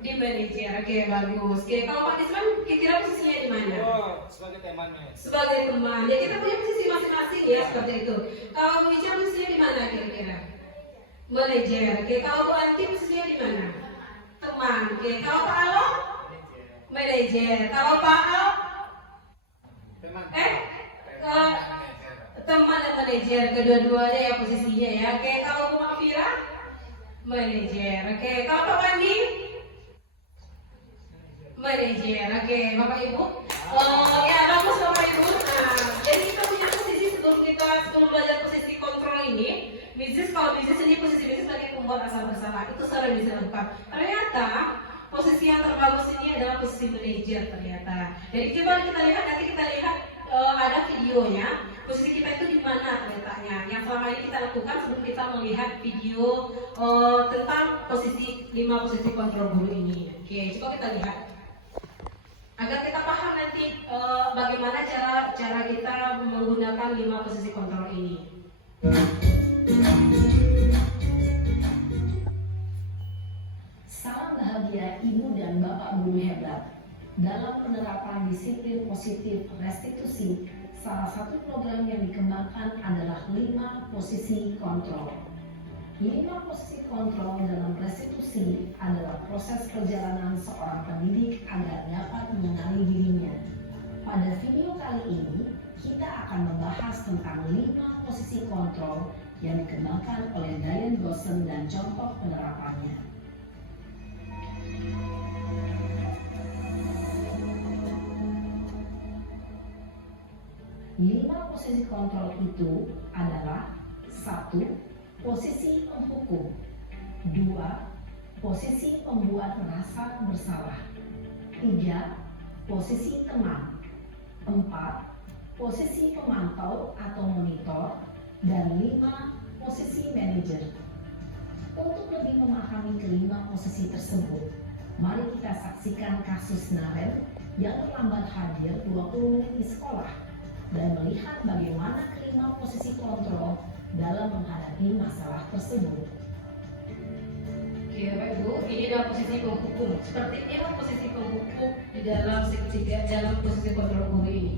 Di manajer. Oke, bagus. Oke, kalau Pak Islam kira-kira posisinya di mana? Oh, sebagai temannya. Sebagai teman. Ya kita punya posisi masing-masing ya seperti itu. Kalau Bu Ica posisinya di mana kira-kira? Manajer. Oke, kalau Bu Anti posisinya di mana? Teman. Oke, kalau Pak Alo? Manajer. Kalau Pak Al? Teman dan manajer. Kedua-duanya ya posisinya ya. Oke, kalau Bu Mafira? Manajer. Oke, kalau Pak Wandi? Manajer. Oke, Bapak Ibu. Ya bagus Bapak Ibu. Nah, jadi kita punya posisi sebelum belajar posisi kontrol ini. Mrs. kalau Mrs. ini posisi Mrs. sebagai pembuat asal bersalah. Itu sering bisa lakukan. Ternyata posisi yang terbagus ini adalah posisi manajer ternyata. Jadi coba kita lihat ada videonya. Posisi kita itu di mana ternyatanya. Yang selama ini kita lakukan sebelum kita melihat video tentang posisi 5 posisi kontrol guru ini. Oke, coba kita lihat. Agar kita paham nanti bagaimana cara kita menggunakan 5 posisi kontrol ini. Salam bahagia Ibu dan Bapak guru hebat. Dalam penerapan disiplin positif restitusi, salah satu program yang dikembangkan adalah 5 posisi kontrol. 5 posisi kontrol dalam restitusi adalah proses perjalanan seorang pendidik agar dapat mengenali dirinya. Pada video kali ini, kita akan membahas tentang 5 posisi kontrol yang dikembangkan oleh Diane Gossen dan contoh penerapannya. Lima posisi kontrol itu adalah 1. Posisi menghukum. 2. Posisi membuat merasa bersalah. 3. posisi teman. 4. Posisi pemantau atau monitor. Dan 5. Posisi manajer. Untuk lebih memahami kelima posisi tersebut, mari kita saksikan kasus Naren yang terlambat hadir 20 menit di sekolah dan melihat bagaimana kelima posisi kontrol dalam menghadapi masalah tersebut. Oke, Bapak Ibu, ini adalah posisi penghukum. Seperti inilah posisi penghukum di dalam segitiga dalam posisi kontrol guru ini.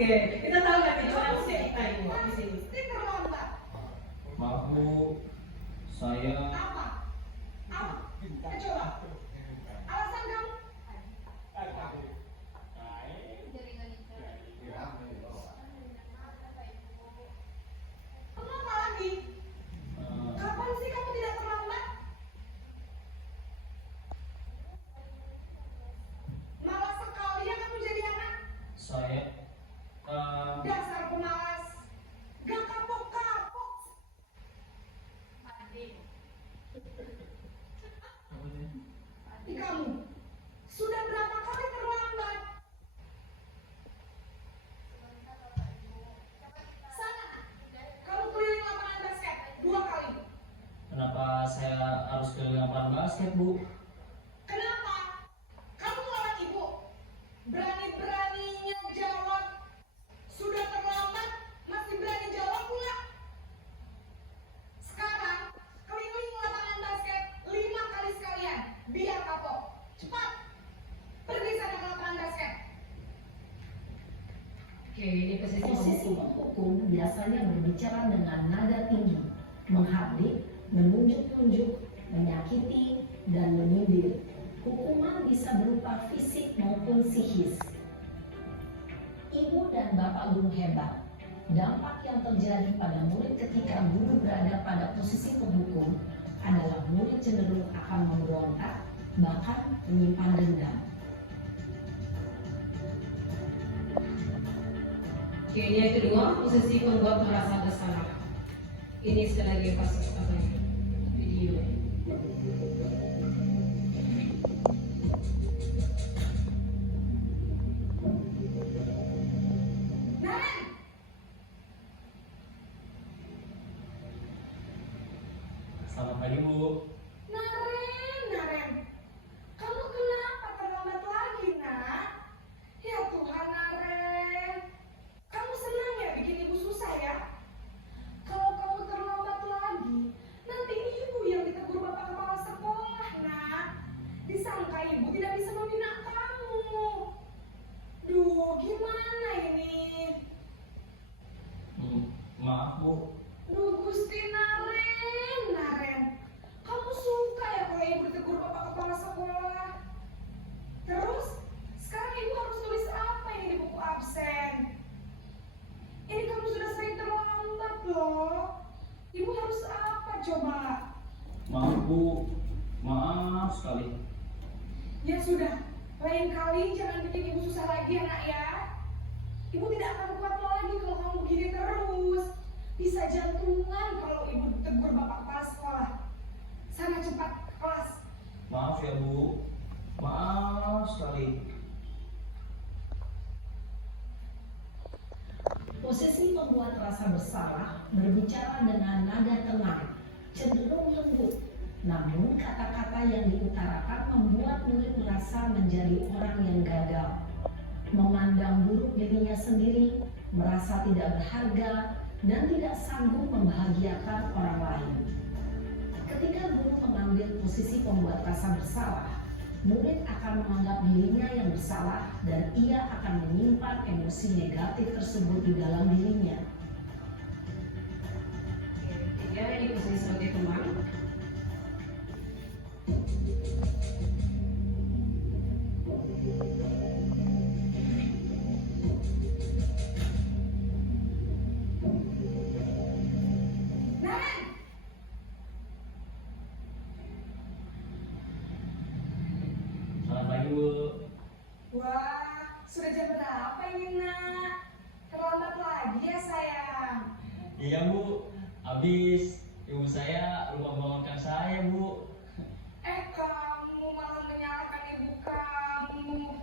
Oke, kita tahu kan itu manusia kita ini di sini. Maaf Bu, saya Alasan kamu? Kenapa lagi? Kapan sih kamu tidak terlambat? Malas sekali ya kamu jadi anak. saya Dasar pemalas. Gak kapok-kapok. Kamu sudah berapa kali terlambat? Sana, kamu keliling lapangan basket 2 kali. kenapa saya harus keliling lapangan basket Bu? Kenapa? Kamu melawan ibu. Berani-beraninya jawab. Sudah terlambat, masih berani jawab pula. Sekarang, keliling lapangan basket 5 kali sekalian. Biar kapok. Cepat. Pergi sana ke lapangan basket. Oke, ini posisi Posisi penghukum. penghukum biasanya berbicara dengan nada tinggi, menghardik, menunjuk-nunjuk, menyakiti, dan menyindir. Hukuman bisa berupa fisik maupun psikis. Ibu dan bapak guru hebat. Dampak yang terjadi pada murid ketika guru berada pada posisi penghukum adalah murid cenderung akan memberontak, bahkan menyimpan dendam. Oke, ini yang kedua, posisi pembuat merasa bersalah. Ini sekali lagi kasus apa ini? Video. Naren, Selamat pagi Bu. Naren. Kamu kenapa terlambat lagi, nak? Ya Tuhan, Naren. Kamu senang ya bikin ibu susah ya? Kalau kamu terlambat lagi, nanti ibu yang ditegur bapak kepala sekolah, nak. Disangka ibu tidak bisa membina kamu. Duh, gimana ini? Maaf Bu. Duh, Gusti Naren. Kamu suka ya kalau ibu ditegur bapak kepala sekolah? Terus, sekarang ibu harus tulis apa ini di buku absen? Ini kamu sudah sering terlambat loh. Ibu harus apa coba? Maaf Bu. Maaf sekali. Ya sudah, lain kali jangan bikin ibu susah lagi ya nak ya. Ibu tidak akan kuat lagi kalau kamu begini terus. Bisa jantungan kalau ibu ditegur bapak kepala sekolah. Sana cepat ke kelas. Maaf ya Bu. Maaf sekali. Posisi pembuat rasa bersalah berbicara dengan nada tenang, cenderung lembut. Namun kata-kata yang diutarakan membuat murid merasa menjadi orang yang gagal, memandang buruk dirinya sendiri, merasa tidak berharga, dan tidak sanggup membahagiakan orang lain. Ketika guru mengambil posisi pembuat rasa bersalah, murid akan menganggap dirinya yang bersalah dan ia akan menyimpan emosi negatif tersebut di dalam dirinya. Oke, ketiga, ini posisi sebagai teman. Naren, Iya Bu, habis ibu saya lupa bangunkan saya Bu. Kamu malah menyalahkan ibu kamu.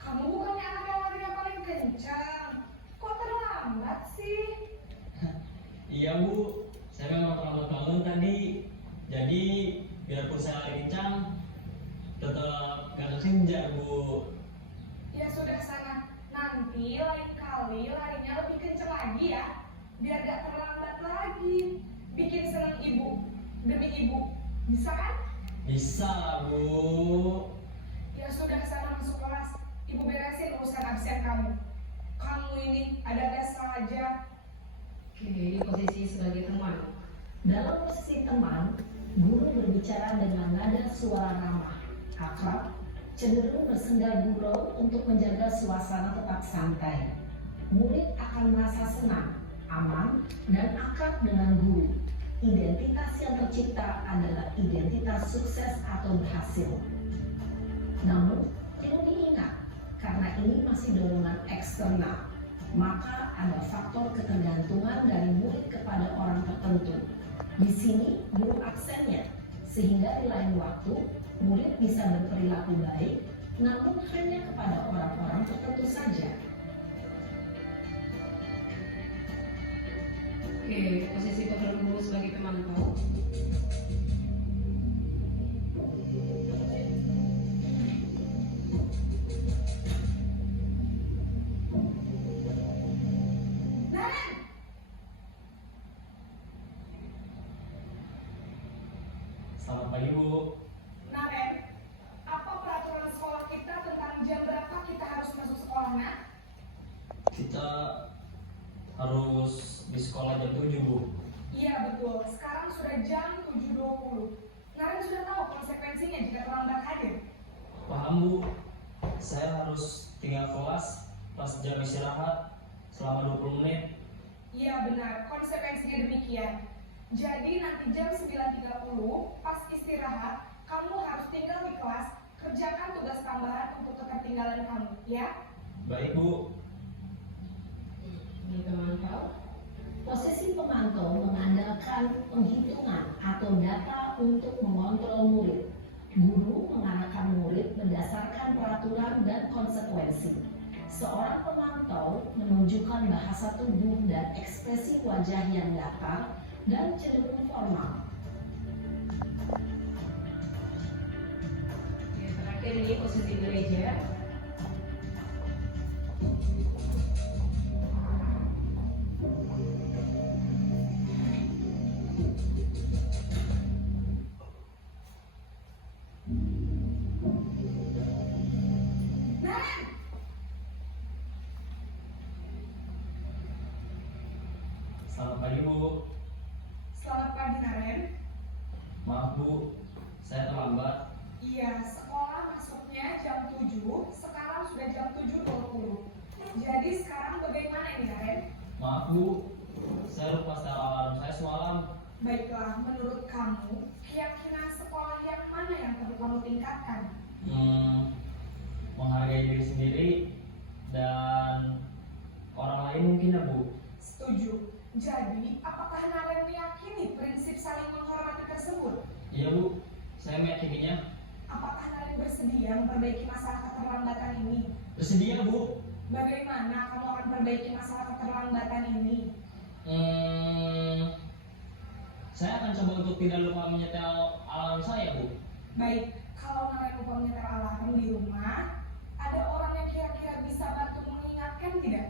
Kamu bukannya anak yang larinya paling kencang. Kok terlambat sih? Iya Bu, saya memang terlambat bangun tadi. Jadi biarpun saya lari kencang, tetap gak kesenja Bu. Ya sudah sana. Nanti lain kali larinya lebih kencang lagi ya. Biar gak terlambat lagi. Bikin senang ibu demi ibu. Bisa kan? Bisa Bu. Ya sudah sana masuk kelas. Ibu beresin urusan absen kamu. Kamu ini ada-ada saja. Oke, di posisi sebagai teman. Dalam posisi teman, guru berbicara dengan nada suara ramah, akrab, cenderung bersenda gurau untuk menjaga suasana tetap santai. Murid akan merasa senang, aman, dan akrab dengan guru. Identitas yang tercipta adalah identitas sukses atau berhasil. Namun, perlu diingat, karena ini masih dorongan eksternal, maka ada faktor ketergantungan dari murid kepada orang tertentu. Di sini guru aksennya, sehingga di lain waktu murid bisa berperilaku baik, namun hanya kepada orang-orang tertentu saja. Oke, posisi peran guru sebagai pemantau. Naren! Selamat pagi Bu. Naren, apa peraturan sekolah kita tentang jam berapa kita harus masuk sekolah, Nak? Kita harus di sekolah jam 7 Bu. Iya betul, sekarang sudah jam 7.20. Naren sudah tahu konsekuensinya jika terlambat hadir. Paham Bu. Saya harus tinggal kelas pas jam istirahat selama 20 menit. Iya benar, konsekuensinya demikian. Jadi nanti jam 9.30 pas istirahat, kamu harus tinggal di kelas, kerjakan tugas tambahan untuk ketertinggalan kamu, ya? Baik Bu. Ini pemantau. Posisi pemantau mengandalkan penghitungan atau data untuk mengontrol murid. Guru mengarahkan murid berdasarkan peraturan dan konsekuensi. Seorang pemantau menunjukkan bahasa tubuh dan ekspresi wajah yang datar dan cenderung formal. Oke, terakhir ini posisi gereja. Naren! Selamat pagi Bu. Selamat pagi, Naren. Maaf Bu, saya terlambat. Iya, sekolah masuknya jam 7, sekarang sudah jam 7.20. Jadi sekarang bagaimana ini, Naren? Maaf Bu, saya lupa setel alarm saya semalam. Baiklah, menurut kamu, keyakinan sekolah yang mana yang perlu kamu tingkatkan? Menghargai diri sendiri dan orang lain mungkin ya Bu. Setuju. Jadi, apakah Naren meyakini prinsip saling menghormati tersebut? Iya Bu, saya meyakininya. Apakah Naren bersedia memperbaiki masalah keterlambatan ini? Bersedia Bu. Bagaimana kamu akan perbaiki masalah keterlambatan ini? Saya akan coba untuk tidak lupa menyetel alarm saya Bu. Baik, kalau Naren lupa menyetel alarm di rumah, ada orang yang kira-kira bisa bantu mengingatkan tidak?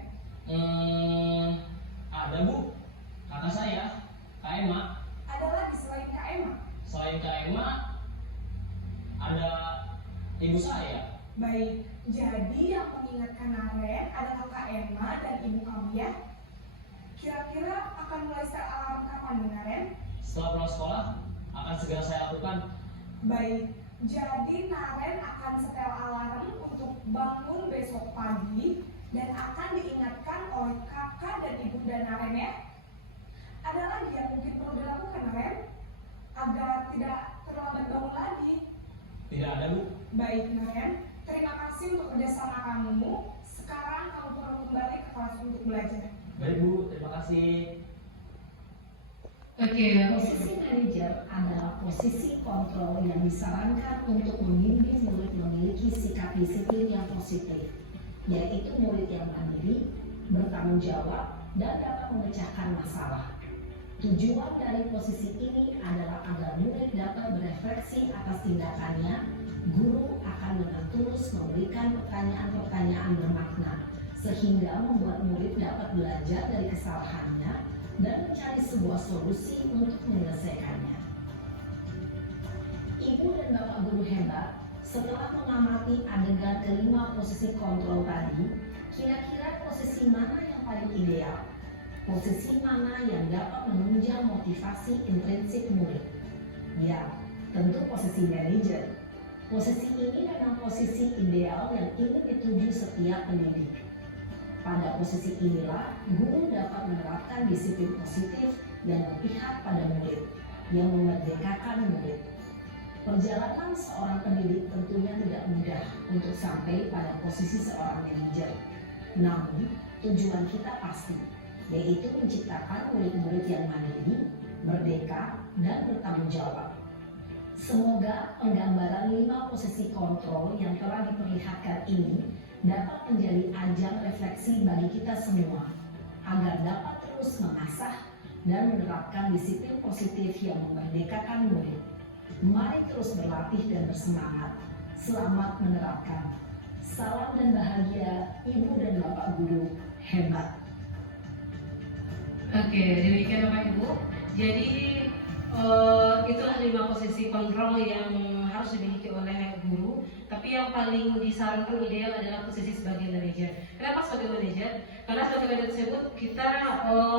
Ada Bu, kakak saya, Kak Emma. Ada lagi selain Kak Emma? Selain Kak Emma, ada ibu saya. Baik, jadi yang mengingatkan Naren adalah Kak Emma dan ibu kamu ya? Kira-kira akan mulai setel alarm kapan nih, Naren? Setelah pulang sekolah, akan segera saya lakukan. Baik, jadi Naren akan setel alarm untuk bangun besok pagi dan akan diingatkan oleh kakak dan ibunda Naren ya. Ada lagi yang mungkin perlu dilakukan, Naren, agar tidak terlambat bangun lagi. Tidak ada Bu. Baik, Naren, terima kasih untuk kerjasama kamu. Sekarang kamu perlu kembali ke kelas untuk belajar. Baik Bu, terima kasih. Posisi manajer adalah posisi kontrol yang disarankan untuk membimbing murid memiliki sikap disiplin yang positif, yaitu murid yang mandiri, bertanggung jawab, dan dapat memecahkan masalah. Tujuan dari posisi ini adalah agar murid dapat berefleksi atas tindakannya. Guru akan dengan tulus memberikan pertanyaan-pertanyaan bermakna, sehingga membuat murid dapat belajar dari kesalahannya dan mencari sebuah solusi untuk menyelesaikannya. Ibu dan Bapak guru hebat, setelah mengamati adegan kelima posisi kontrol tadi, kira-kira posisi mana yang paling ideal? Posisi mana yang dapat menunjang motivasi intrinsik murid? Ya, tentu posisi manajer. Posisi ini memang posisi ideal yang ingin dituju setiap pendidik. Pada posisi inilah, guru dapat menerapkan disiplin positif yang berpihak pada murid, yang memerdekakan murid. Perjalanan seorang pendidik tentunya tidak mudah untuk sampai pada posisi seorang manajer. Namun, tujuan kita pasti, yaitu menciptakan murid-murid yang mandiri, merdeka, dan bertanggung jawab. Semoga penggambaran 5 posisi kontrol yang telah diperlihatkan ini dapat menjadi ajang refleksi bagi kita semua, agar dapat terus mengasah dan menerapkan disiplin positif yang memerdekakan murid. Mari terus berlatih dan bersemangat. Selamat menerapkan. Salam dan bahagia Ibu dan Bapak guru hebat. Demikian Bapak Ibu. Jadi itulah 5 posisi kontrol yang harus dimiliki oleh guru. Tapi yang paling disarankan ideal adalah posisi sebagai manajer. Kenapa sebagai manajer? Karena sebagai manajer tersebut kita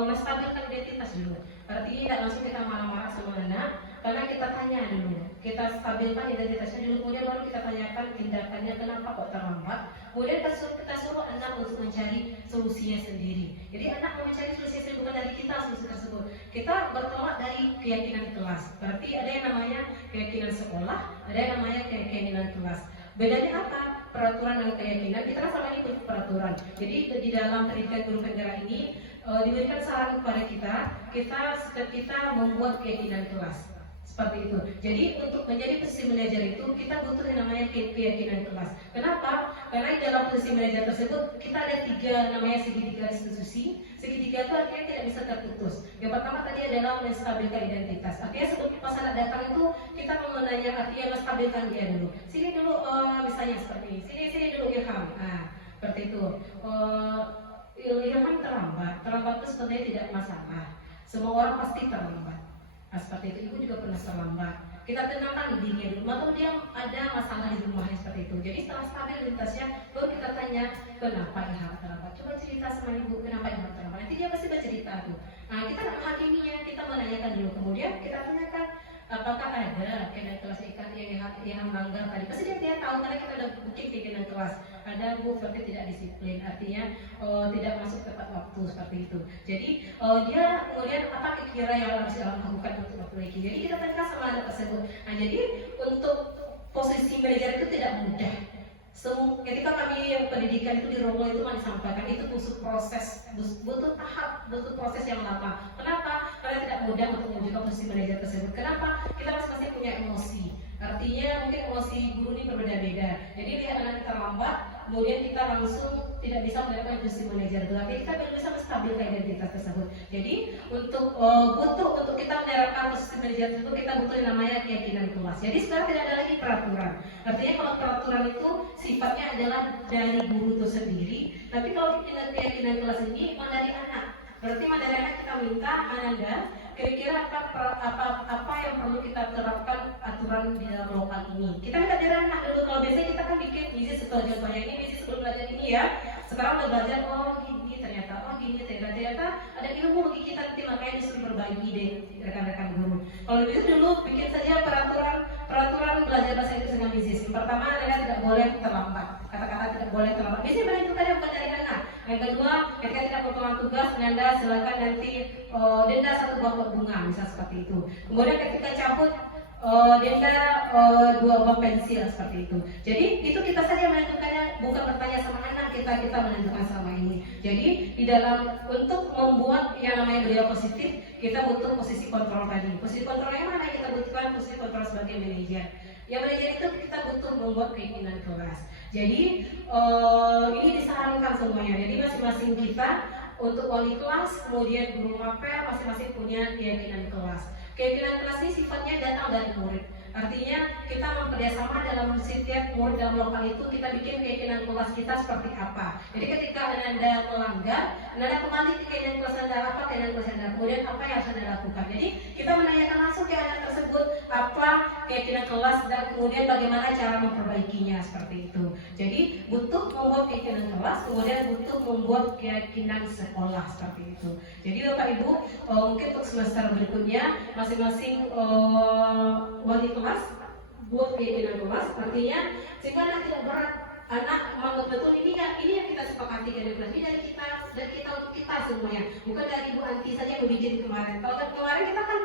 menstabilkan identitas dulu. Artinya tidak langsung kita marah-marah sama anak, karena kita tanya dulu, kita stabilkan identitasnya dulu, kemudian baru kita tanyakan tindakannya kenapa kok terlambat. Kemudian kita suruh anak untuk mencari solusinya sendiri. Jadi anak mau mencari solusi sendiri, bukan dari kita solusi tersebut. Kita bertolak dari keyakinan kelas. Berarti ada yang namanya keyakinan sekolah, ada yang namanya keyakinan kelas. Bedanya apa? Peraturan dan keyakinan. Kita kan sama ini punya peraturan. Jadi di dalam pendidikan guru penggerak ini diberikan saran kepada kita membuat keyakinan kelas. Seperti itu. Jadi untuk menjadi posisi manajer itu kita butuh yang namanya keyakinan kelas. Kenapa? Karena di dalam posisi manajer tersebut kita ada 3 namanya segitiga institusi. Segitiga itu artinya tidak bisa terputus. Yang pertama tadi adalah menstabilkan identitas. Artinya sebelum pas anak datang itu kita mau menanya artinya menstabilkan dia dulu. Sini dulu misalnya seperti ini. Sini dulu Ilham. Nah, seperti itu. Ilham terlambat itu sebenarnya tidak masalah. Semua orang pasti terlambat. Nah, seperti itu, ibu juga pernah terlambat. Kita tenangkan dirinya dulu, atau dia ada masalah di rumahnya seperti itu. Jadi setelah stabil identitasnya, baru kita tanya kenapa Ilham terlambat. Coba cerita sama ibu kenapa Ilham terlambat. Nanti dia pasti bercerita tuh. Nah, kita tidak menghakiminya, kita menanyakan dulu. Kemudian kita tanyakan apakah ada keyakinan kelas ikan yang melanggar tadi. Pasti dia tahu karena kita udah bukti keyakinan kelas. Ada bu berarti tidak disiplin, artinya tidak masuk tepat waktu seperti itu. Jadi dia kemudian apa kira yang harus dilakukan untuk memperbaiki. Jadi kita tanya sama anak tersebut. Nah, jadi untuk posisi manajer itu tidak mudah. Ketika kami yang pendidikan itu di Romo itu kami sampaikan itu butuh tahap, butuh proses yang lama. Kenapa? Karena tidak mudah untuk menunjukkan posisi manajer tersebut. Kenapa? Kita masing-masing punya emosi. Artinya mungkin emosi guru ini berbeda-beda. Jadi lihat anak kita lambat, kemudian kita langsung tidak bisa mendapatkan posisi manajer. Berarti kita belum bisa menstabilkan identitas tersebut. Jadi untuk kita menerapkan posisi manajer tersebut kita butuh yang namanya keyakinan kelas. Jadi sekarang tidak ada lagi peraturan. Artinya kalau peraturan itu sifatnya adalah dari guru itu sendiri. Tapi kalau keyakinan kelas ini dari anak. Berarti dari anak kita minta Ananda kira-kira apa yang perlu kita terapkan aturan di dalam lokal ini. Kita minta dari anak dulu. Kalau biasanya kita kan bikin misi setelah contohnya ini, misi sebelum belajar ini ya. Sekarang udah belajar gini ternyata ada ilmu bagi kita nanti, makanya disuruh berbagi deh rekan-rekan guru. Kalau begitu dulu bikin saja peraturan belajar bahasa Inggris dengan bisnis. Yang pertama adalah tidak boleh terlambat. Kata-kata tidak boleh terlambat. Biasanya menentukan yang bukan dari anak. Yang kedua, ketika tidak berpeluang tugas, Anda silakan nanti denda 1 buah pot bunga, misal seperti itu. Kemudian ketika cabut denda 2 buah pensil seperti itu. Jadi itu kita saja menentukannya, bukan bertanya sama anak kita menentukan sama ini. Jadi di dalam untuk membuat yang namanya budaya positif, kita butuh posisi kontrol tadi. Posisi kontrol yang mana kita butuhkan? Posisi kontrol sebagai manajer. Yang manajer itu kita butuh membuat keinginan kelas. Jadi ini disarankan semuanya. Jadi masing-masing kita untuk wali kelas, kemudian guru mapel, masing-masing punya keyakinan kelas. Keyakinan kelas ini sifatnya datang dari murid. Artinya kita bekerjasama dalam setiap murid dalam lokal itu, kita bikin keyakinan kelas kita seperti apa. Jadi ketika Anda melanggar, Anda kembali ke keyakinan kelas Anda, apa keyakinan kelas Anda, kemudian apa yang harus Anda lakukan. Jadi kita menanyakan langsung ke anak tersebut apa keyakinan kelas dan kemudian bagaimana cara memperbaikinya seperti itu. Jadi butuh membuat keyakinan kelas, kemudian butuh membuat keyakinan sekolah seperti itu. Jadi Bapak Ibu, mungkin untuk semester berikutnya masing-masing wali kelas buat keyakinan kelas, artinya sehingga anak tidak berat, anak menganggap betul ini yang kita sepakati keyakinan kelas ini dari kita untuk kita semuanya, bukan dari Bu Anti saja yang bikin kemarin. Kalau kan kemarin kita kan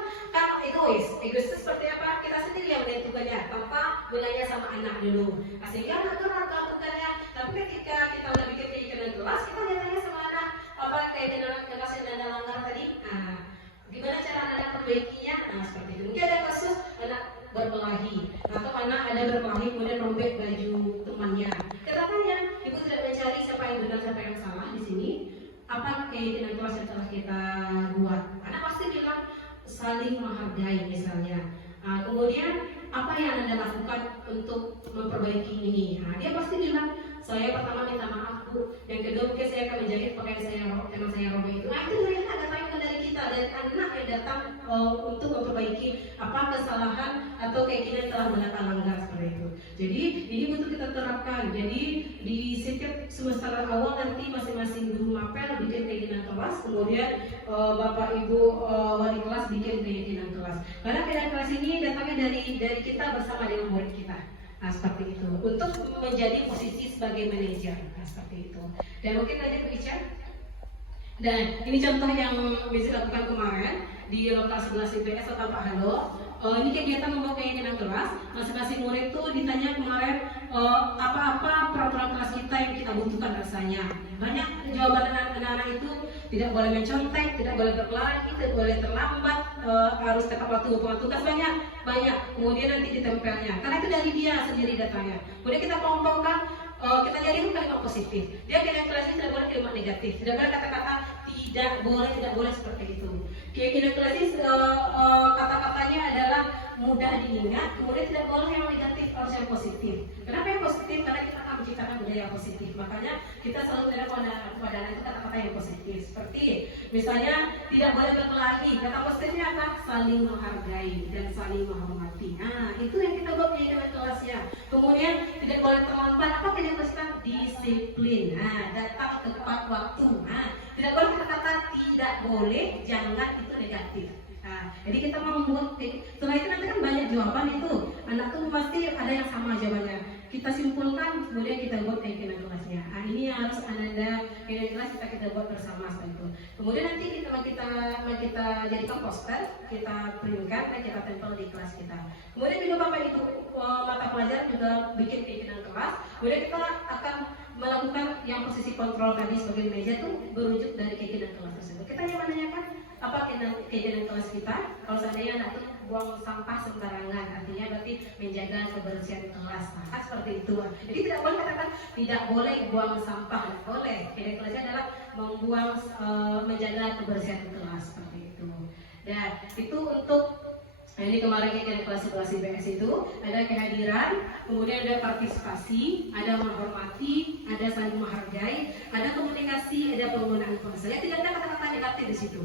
egois itu seperti apa, kita sendiri yang menentukannya tanpa bertanya sama anak dulu. Nah, sehingga anak berat melakukannya. Tapi ketika kita udah bikin keyakinan kelas, kita tanya sama anak apa keyakinan kelas yang Anda langgar tadi. Nah, gimana cara Anda perbaikinya? Nah, seperti itu. Mungkin ada kasus anak berkelahi atau anak ada berkelahi kemudian robek baju temannya. Katakannya ibu tidak mencari siapa yang benar siapa yang salah di sini. Apa keyakinan kelas yang telah kita buat? Anak pasti bilang saling menghargai misalnya. Nah, kemudian apa yang Anda lakukan untuk memperbaiki ini? Nah, dia pasti bilang saya pertama minta maaf Bu, yang kedua mungkin saya akan menjahit pakaian teman saya robek itu. Nah, itu ternyata ada tanya dari kita, dari anak yang datang untuk memperbaiki apa kesalahan atau keyakinan telah mendatang langgar seperti itu. Jadi ini butuh kita terapkan. Jadi di setiap semester awal nanti masing-masing guru mapel bikin keyakinan kelas, kemudian Bapak Ibu wali kelas bikin keyakinan kelas. Karena keyakinan kelas ini datangnya dari kita bersama dengan murid kita. Nah, seperti itu untuk menjadi posisi sebagai manajer. Nah, seperti itu. Dan mungkin lanjut berbicara. Dan ini contoh yang bisa lakukan kemarin di lokal 11 IPS atau Pak Halo. Ini kegiatan membawa keyakinan kelas. Masing-masing murid itu ditanya kemarin apa-apa peraturan kelas kita yang kita butuhkan rasanya. Banyak jawaban anak-anak itu tidak boleh mencontek, tidak boleh berkelahi, tidak boleh terlambat, harus tepat waktu tugas banyak. Kemudian nanti ditempelnya. Karena itu dari dia sendiri datanya. Kemudian kita kelompokkan. Kita jadikan kalimat positif. Dia keyakinan kelas ini tidak boleh kalimat negatif. Tidak boleh kata-kata tidak boleh seperti itu. Keyakinan kelas ini kata-katanya adalah mudah diingat. Kemudian tidak boleh yang negatif, harus yang positif. Kenapa yang positif? Karena kita akan menciptakan budaya yang positif. Makanya kita selalu ada pada itu kata-kata yang positif. Seperti misalnya tidak boleh berkelahi. Kata positifnya apa? Saling menghargai dan saling menghormati. Nah, itu yang kita buat keyakinan kelasnya. Kemudian tidak boleh terlambat. Apa keyakinan kelasnya? Disiplin. Nah, datang tepat waktu. Nah, tidak boleh kata-kata tidak boleh, jangan itu negatif. Nah, jadi kita mau membuat setelah itu nanti kan banyak jawaban itu. Anak tuh pasti ada yang sama jawabannya. Kita simpulkan, kemudian kita buat keyakinan kelasnya. Nah, ini yang harus Anda keyakinan kelas kita buat bersama seperti itu. Kemudian nanti kita jadikan poster, kita printkan dan kita tempel di kelas kita. Kemudian juga Bapak Ibu mata pelajaran juga bikin keyakinan kelas. Kemudian kita akan melakukan yang posisi kontrol tadi sebagai meja tuh berujuk dari keyakinan kelas tersebut. Kita hanya menanyakan apa keyakinan kelas kita. Kalau seandainya anak tuh buang sampah sembarangan, artinya berarti menjaga kebersihan kelas. Nah, seperti itu. Jadi tidak boleh katakan tidak boleh buang sampah, tidak boleh. Keyakinan kelasnya adalah menjaga kebersihan kelas seperti itu. Dan itu untuk ini kemarin keyakinan kelas 11 IPS itu ada kehadiran, kemudian ada partisipasi, ada menghormati, ada saling menghargai, ada komunikasi, ada penggunaan bahasa. Tidak ada kata-kata negatif di situ.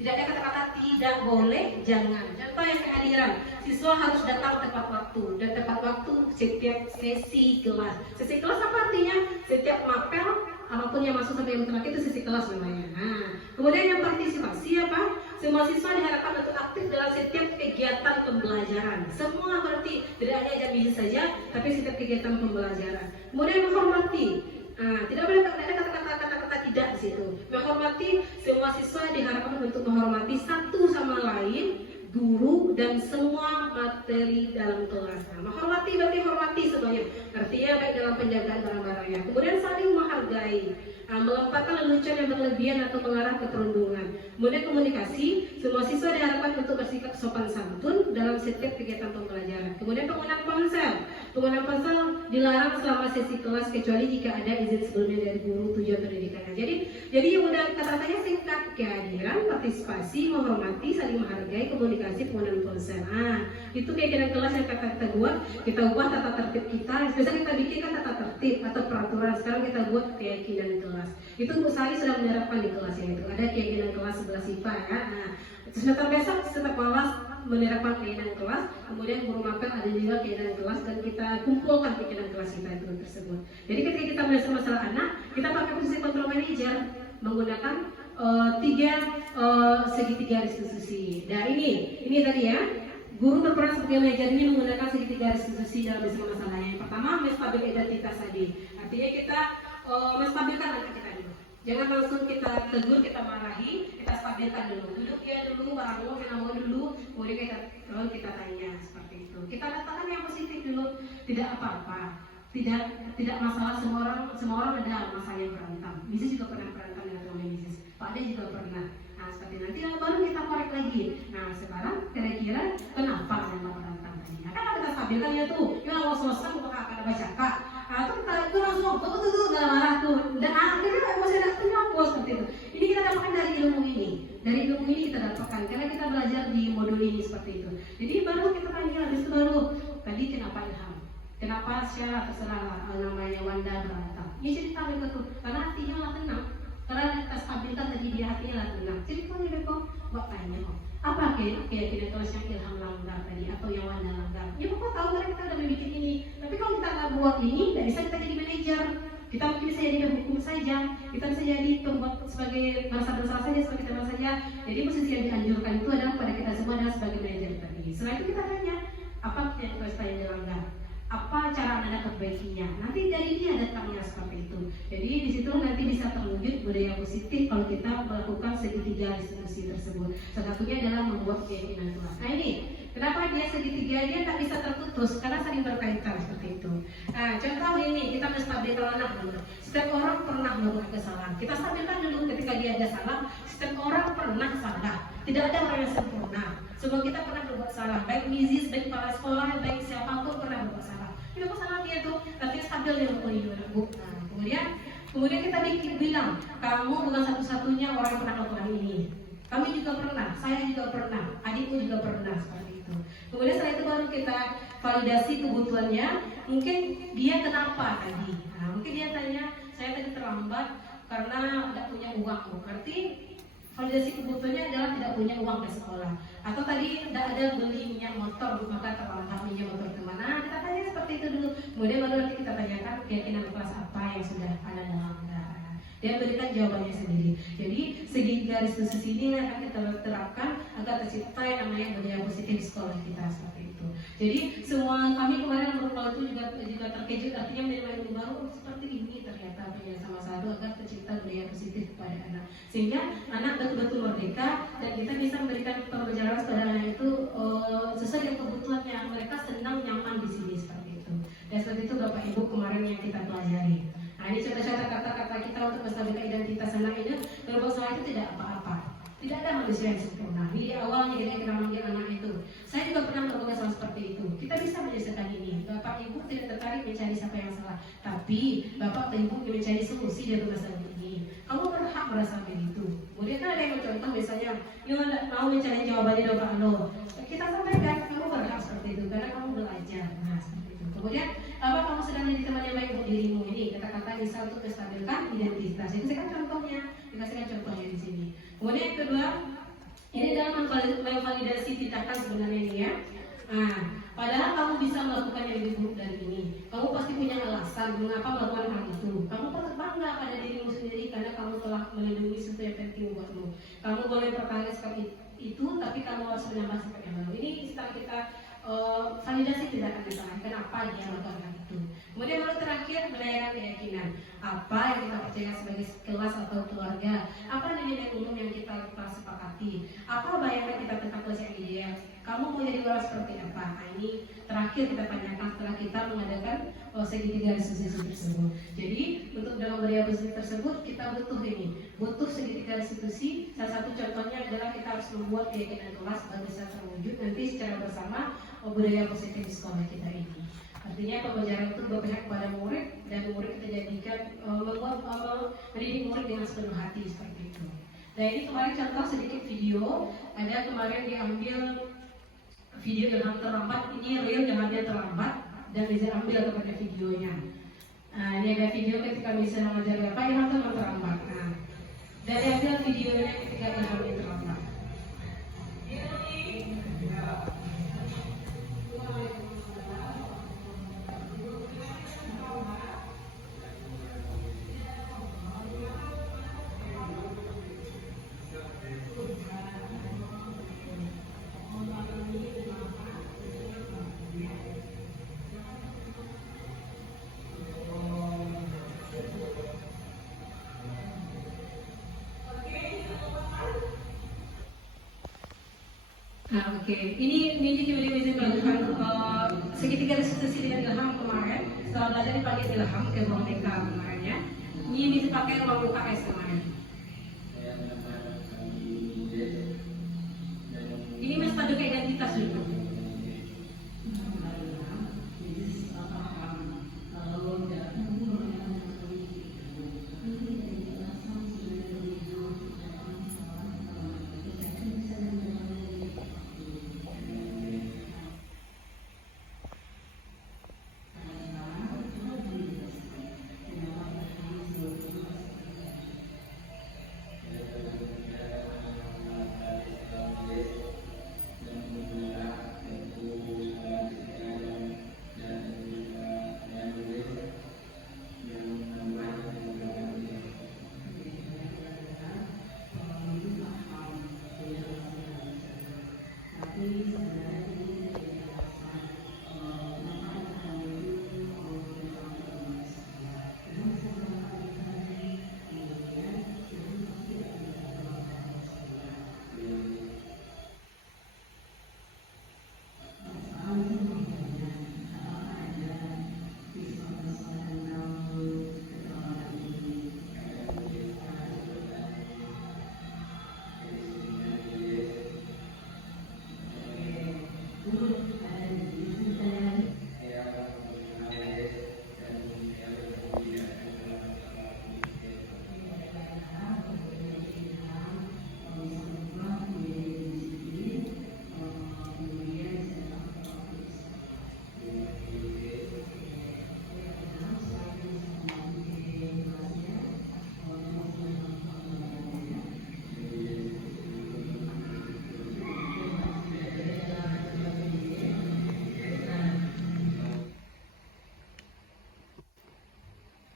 Tidak ada kata-kata tidak boleh, jangan. Contoh yang kehadiran, siswa harus datang tepat waktu. Dan tepat waktu setiap sesi kelas. Sesi kelas apa artinya? Setiap mapel, apapun yang masuk sampai yang terakhir itu sesi kelas namanya. Nah, kemudian yang partisipasi apa? Semua siswa diharapkan untuk aktif dalam setiap kegiatan pembelajaran. Semua berarti tidak hanya jam bisu saja, tapi setiap kegiatan pembelajaran. Kemudian menghormati. Nah, tidak boleh ada kata-kata tidak di situ. Menghormati, semua siswa diharapkan untuk menghormati satu sama lain guru dan semua materi dalam kelas. Nah, menghormati berarti hormati semuanya. Artinya baik dalam penjagaan barang-barangnya. Kemudian saling menghargai, melempatkan lelucon yang berlebihan atau mengarah ke perundungan. Kemudian komunikasi, semua siswa diharapkan untuk bersikap sopan santun dalam setiap kegiatan pembelajaran. Kemudian penggunaan ponsel. Penggunaan ponsel dilarang selama sesi kelas kecuali jika ada izin sebelumnya dari guru tujuan pendidikannya. Jadi yang udah kata-katanya singkat: kehadiran, partisipasi, menghormati, saling menghargai, komunikasi, penggunaan ponsel. Itu kegiatan kelas yang kita buat, kita ubah tata tertib kita. Biasanya kita bikin kan tata tertib atau peraturan, sekarang kita buat keyakinan kelas. Itu Bu Sari sudah menerapkan di kelasnya itu. Ada keyakinan kelas 11 IPA ya. Semester besok setiap kelas menerapkan keyakinan kelas, kemudian guru mapel ada juga keyakinan kelas dan kita kumpulkan keyakinan kelas kita itu tersebut. Jadi ketika kita melihat masalah anak, kita pakai posisi control manager menggunakan segitiga restitusi. Nah ini tadi ya, guru berperan sebagai manajer ini menggunakan segitiga restitusi dalam masalahnya. Yang pertama, menstabil identitas tadi. Artinya kita menstabilkan anak kita dulu. Jangan langsung kita tegur, kita marahi, kita stabilkan dulu. Duduk dia dulu, barangmu, mau dulu, kemudian kita tanya seperti itu. Kita katakan yang positif dulu, tidak apa-apa, tidak masalah. Semua orang ada masa yang berantem. Misis juga pernah berantem dengan teman Misis. Pak Ade juga pernah. Nah seperti nanti baru kita korek lagi. Nah sekarang kira-kira kenapa anda berantem tadi? Nah kan kita stabilkan ya tuh. Ya Allah selesai untuk akan baca kak. Atau kita langsung tuh dalam marah tuh, dan akhirnya emosi anak itu nyambung seperti itu. Ini kita dapatkan dari ilmu ini. Dari ilmu ini kita dapatkan karena kita belajar di modul ini seperti itu. Jadi baru kita tanya, habis itu baru tadi kenapa Ilham? Kenapa Syah terserah namanya Wanda berantem? Ya cerita begitu, karena hatinya lah tenang. Karena kita stabilkan tadi dia hatinya lah tenang. Ceritanya kok, Mbak tanya kok. Apa keyakinan kelas yang Ilham langgar tadi atau yang Wanda langgar? Ya Bapak tahu karena kita udah bikin ini. Tapi kalau kita nggak buat ini, nggak bisa kita jadi manajer. Kita mungkin bisa jadi hukum saja. Kita bisa jadi pembuat sebagai bersalah saja, sebagai teman saja. Jadi posisi yang dianjurkan itu adalah pada kita semua adalah sebagai manajer tadi. Setelah itu kita tanya, apa keyakinan kelas yang dilanggar? Apa cara Anda perbaikinya? Nanti dari dia datangnya seperti itu. Jadi di situ nanti bisa terwujud budaya positif kalau kita melakukan segitiga restitusi tersebut. Salah satunya adalah membuat keyakinan kelas. Nah ini, kenapa dia segitiga? Dia tak bisa terputus karena saling berkaitan seperti itu. Nah, contoh ini kita menstabilkan anak dulu. Setiap orang pernah melakukan kesalahan. Kita stabilkan dulu ketika dia ada salah. Setiap orang pernah salah. Tidak ada orang yang sempurna. Semua kita pernah berbuat salah. Baik Mizis, baik kepala sekolah, baik siapapun pernah berbuat salah. Kita salah dia tuh, tapi stabil dia Bu. Nah, kemudian kita bilang, kamu bukan satu-satunya orang yang pernah melakukan ini. Kami juga pernah, saya juga pernah, adikku juga pernah seperti itu. Kemudian setelah itu baru kita validasi kebutuhannya. Mungkin dia kenapa tadi? Nah, mungkin dia tanya, saya tadi terlambat karena tidak punya uang. Berarti validasi kebutuhannya adalah tidak punya uang di sekolah. Atau tadi tidak ada beli minyak motor, maka terlambat minyak motor kemana? Kita tanya seperti itu dulu. Kemudian baru nanti kita tanyakan keyakinan kelas apa yang sudah ada dalam dia berikan jawabannya sendiri. Jadi segi garis khusus ini akan kita terapkan agar tercipta yang namanya budaya positif di sekolah kita seperti itu. Jadi semua kami kemarin kalau itu juga terkejut, artinya menerima ilmu baru seperti ini ternyata penjelasan masalah itu agar tercipta budaya positif kepada anak, sehingga anak betul-betul merdeka dan kita bisa memberikan pembelajaran kepada anak itu sesuai dengan kebutuhannya. Mereka senang nyaman di sini seperti itu. Dan seperti itu Bapak Ibu kemarin yang kita pelajari. Nah ini contoh-contoh kata-kata kita untuk menstabilkan identitas anak ini. Kalau salah itu tidak apa-apa. Tidak ada manusia yang sempurna. Di awalnya kita manggil anak itu. Saya juga pernah melakukan salah seperti itu. Kita bisa menyelesaikan ini. Bapak Ibu tidak tertarik mencari siapa yang salah, tapi Bapak dan Ibu mencari solusi dari masalah ini. Kamu berhak merasa begitu. Kemudian kan ada yang mencontoh misalnya, yang mau mencari jawabannya dari Pak Lo. Kita sampaikan kamu berhak seperti itu karena kamu belajar. Nah seperti itu. Kemudian kamu sedang jadi teman yang baik untuk dirimu. Ini kata-kata bisa untuk menstabilkan identitas. Itu saya kan contohnya, dikasihkan contohnya di sini. Kemudian yang kedua, ini adalah memvalidasi tindakan sebenarnya ini ya. Nah, padahal kamu bisa melakukan yang lebih buruk dari ini. Kamu pasti punya alasan mengapa melakukan hal itu. Kamu patut bangga pada dirimu sendiri karena kamu telah melindungi sesuatu yang penting buatmu. Kamu boleh bertanya seperti itu, tapi kamu harus menambah sikap yang baru. Ini setelah kita validasi tindakan kita, kenapa dia melakukan hal itu. Kemudian baru terakhir menanyakan keyakinan. Apa yang kita percaya sebagai kelas atau keluarga? Apa nilai umum yang kita sepakati? Apa bayangan kita tentang kelas yang ideal? Kamu mau jadi orang seperti apa? Nah, ini terakhir kita tanyakan setelah kita mengadakan segitiga diskusi tersebut. Jadi untuk dalam budaya positif tersebut kita butuh segitiga diskusi. Salah satu contohnya adalah kita harus membuat keyakinan kelas agar bisa terwujud nanti secara bersama budaya positif di sekolah kita ini. Artinya pembelajaran itu berpihak kepada murid dan murid kita jadikan mendidik murid dengan sepenuh hati seperti itu. Nah ini kemarin contoh sedikit video, ada kemarin diambil video Ilham terlambat, ini real Ilhamnya terlambat dan bisa ambil kepada videonya. Nah ini ada video ketika bisa mengajar Bapak Ilham terlambat. Nah, dan diambil videonya ketika Ilhamnya terlambat. Nah, oke. Ini video bisa melakukan segitiga diskusi dengan Ilham kemarin. Setelah belajar dipanggil Ilham ke ruang TK kemarinnya. Ini bisa pakai ruang UKS kemarin. Ini mas paduka identitas dulu.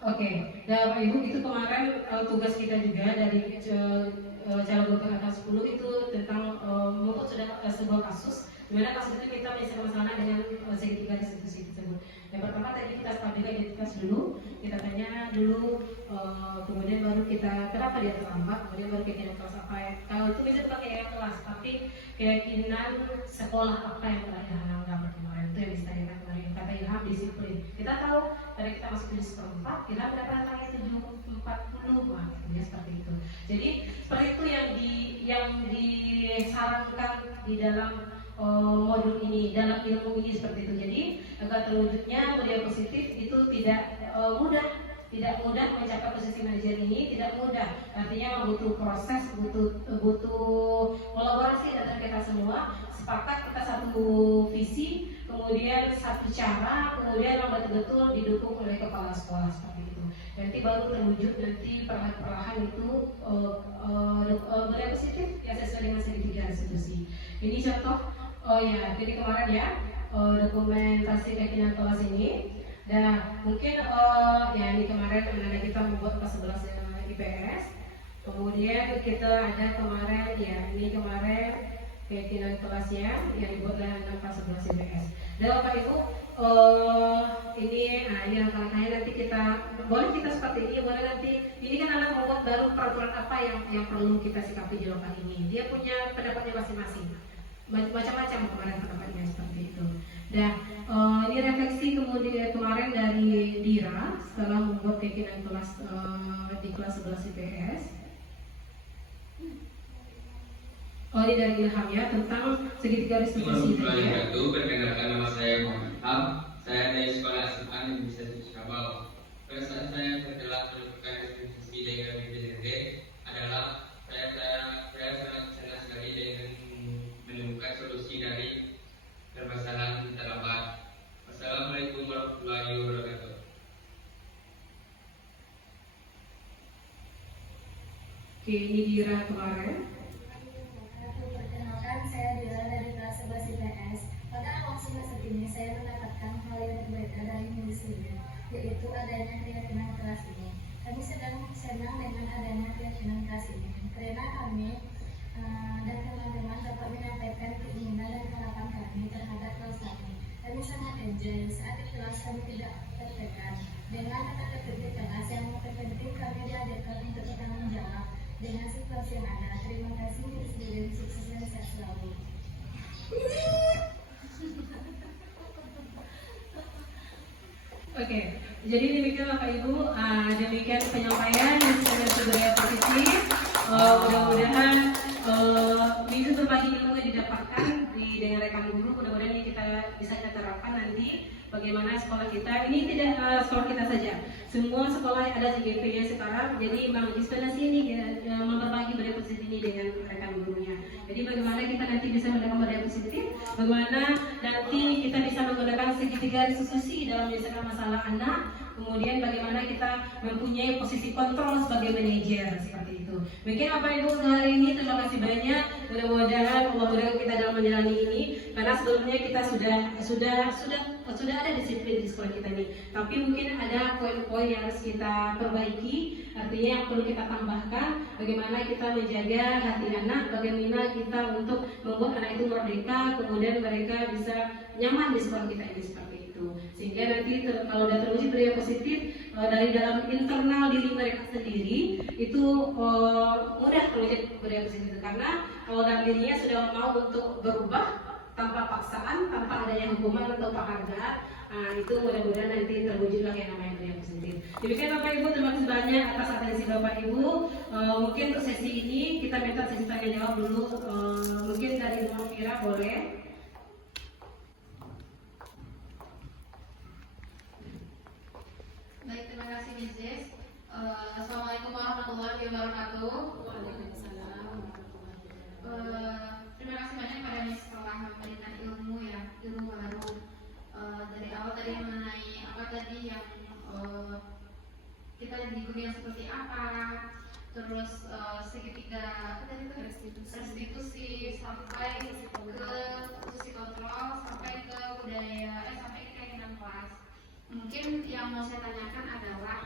Oke, dan Bapak Ibu itu kemarin tugas kita juga dari cara gotong atas 10 itu tentang membuat sebuah kasus. Dimana kasus itu kita menyelesaikan masalah dengan segitiga institusi tersebut. Yang pertama tadi kita stabil identitas dulu, kita tanya dulu, kemudian baru kita kenapa dia terlambat, kemudian baru keyakinan kelas apa ya. Kalau itu bisa bukan keyakinan kelas, tapi keyakinan sekolah apa yang telah Ilham dapat kemarin itu yang ditanyakan kemarin. Kata Ilham disiplin. Kita tahu dari kita masuk di 4, Ilham dapat nilai 740, ya seperti itu. Jadi seperti itu yang disarankan di dalam modul ini, dalam ilmu ini seperti itu. Jadi agar terwujudnya budaya positif itu tidak mudah mencapai posisi manajer ini, tidak mudah. Artinya butuh proses, butuh kolaborasi antara kita semua. Sepakat kita satu visi, kemudian satu cara, kemudian yang betul-betul didukung oleh kepala sekolah seperti itu. Nanti baru terwujud nanti perlahan-lahan itu budaya positif yang sesuai dengan segitiga institusi. Ini contoh. Oh ya, jadi kemarin ya dokumentasi keyakinan kelas ini. Dan mungkin ya ini kemarin anak kita membuat kelas 11 IPS. Kemudian kita ada kemarin ya ini kemarin keyakinan kelasnya yang dibuat oleh anak kelas 11 IPS. Dan Bapak Ibu, ini langkah-langkahnya nanti kita seperti ini, boleh nanti ini kan anak membuat baru peraturan apa yang perlu kita sikapi di lokal ini. Dia punya pendapatnya masing-masing, macam-macam kemarin pendapatnya seperti itu. Dan ini refleksi kemudian kemarin dari Dira setelah membuat kegiatan kelas di kelas 11 IPS. Ini dari Ilham ya, tentang segitiga restitusi. Perkenalkan, nama saya Muhammad Ilham. Saya dari Sekolah SMA Negeri 1 Cikabau. Pada saat saya telah melakukan restitusi dengan BPJD adalah saya sangat senang sekali dengan menemukan solusi dari permasalahan terlambat. Wassalamualaikum warahmatullahi wabarakatuh. Oke, ini Dira kemarin. Perkenalkan, saya Dira dari kelas 11 IPS. Pada awal semester ini saya mendapatkan hal yang berbeda dari minggu sebelumnya, yaitu adanya keyakinan kelas ini. Kami sedang senang dengan adanya keyakinan kelas ini, karena kami dan teman-teman dapat menyampaikan keinginan dan harapan kami terhadap kelas kami. Kami sangat enjoy saat di kelas, kami tidak tertekan dengan kata-kata di kelas yang terpenting kami diajarkan untuk bertanggung jawab dengan situasi yang ada. Terima kasih, dan sukses dan sehat selalu. Oke, jadi demikian Bapak Ibu, demikian penyampaian dengan budaya positif. Mudah-mudahan bisa berbagi ilmu yang didapatkan dengan rekan guru. Mudah-mudahan ini kita bisa terapkan nanti bagaimana sekolah kita. Ini tidak sekolah kita saja, semua sekolah ada CGP-nya sekarang. Jadi Bang Justinasi ini memberbagi budaya positif ini dengan rekan gurunya. Jadi bagaimana kita nanti bisa menggunakan budaya positif, bagaimana nanti kita bisa menggunakan segitiga restitusi dalam menyelesaikan masalah anak, kemudian bagaimana kita mempunyai posisi kontrol sebagai manajer seperti itu. Mungkin Bapak Ibu hari ini terima kasih banyak. Mudah-mudahan Allah mudahkan kita dalam menjalani ini, karena sebelumnya kita sudah ada disiplin di sekolah kita ini. Tapi mungkin ada poin-poin yang harus kita perbaiki. Artinya yang perlu kita tambahkan, bagaimana kita menjaga hati anak, bagaimana kita untuk membuat anak itu merdeka, kemudian mereka bisa nyaman di sekolah kita ini seperti itu. Sehingga nanti kalau sudah terwujud budaya positif dari dalam internal diri mereka sendiri, itu mudah terwujud budaya positif itu. Karena kalau dalam dirinya sudah mau untuk berubah tanpa paksaan, tanpa adanya hukuman atau penghargaan, itu mudah-mudahan nanti terwujudlah yang namanya budaya positif. Demikian Bapak Ibu, terima kasih banyak atas atensi Bapak Ibu. Mungkin untuk sesi ini kita minta sesi tanya jawab dulu. Mungkin dari Ibu Fira boleh. Baik, terima kasih Mrs. Assalamualaikum warahmatullahi wabarakatuh. Waalaikumsalam. Terima kasih banyak pada Miss telah memberikan ilmu baru. Dari awal tadi mengenai apa tadi yang kita di dunia seperti apa, terus segitiga apa tadi itu restitusi sampai ke fungsi kontrol, sampai ke budaya, sampai ke keyakinan kelas. Mungkin yang mau saya tanyakan adalah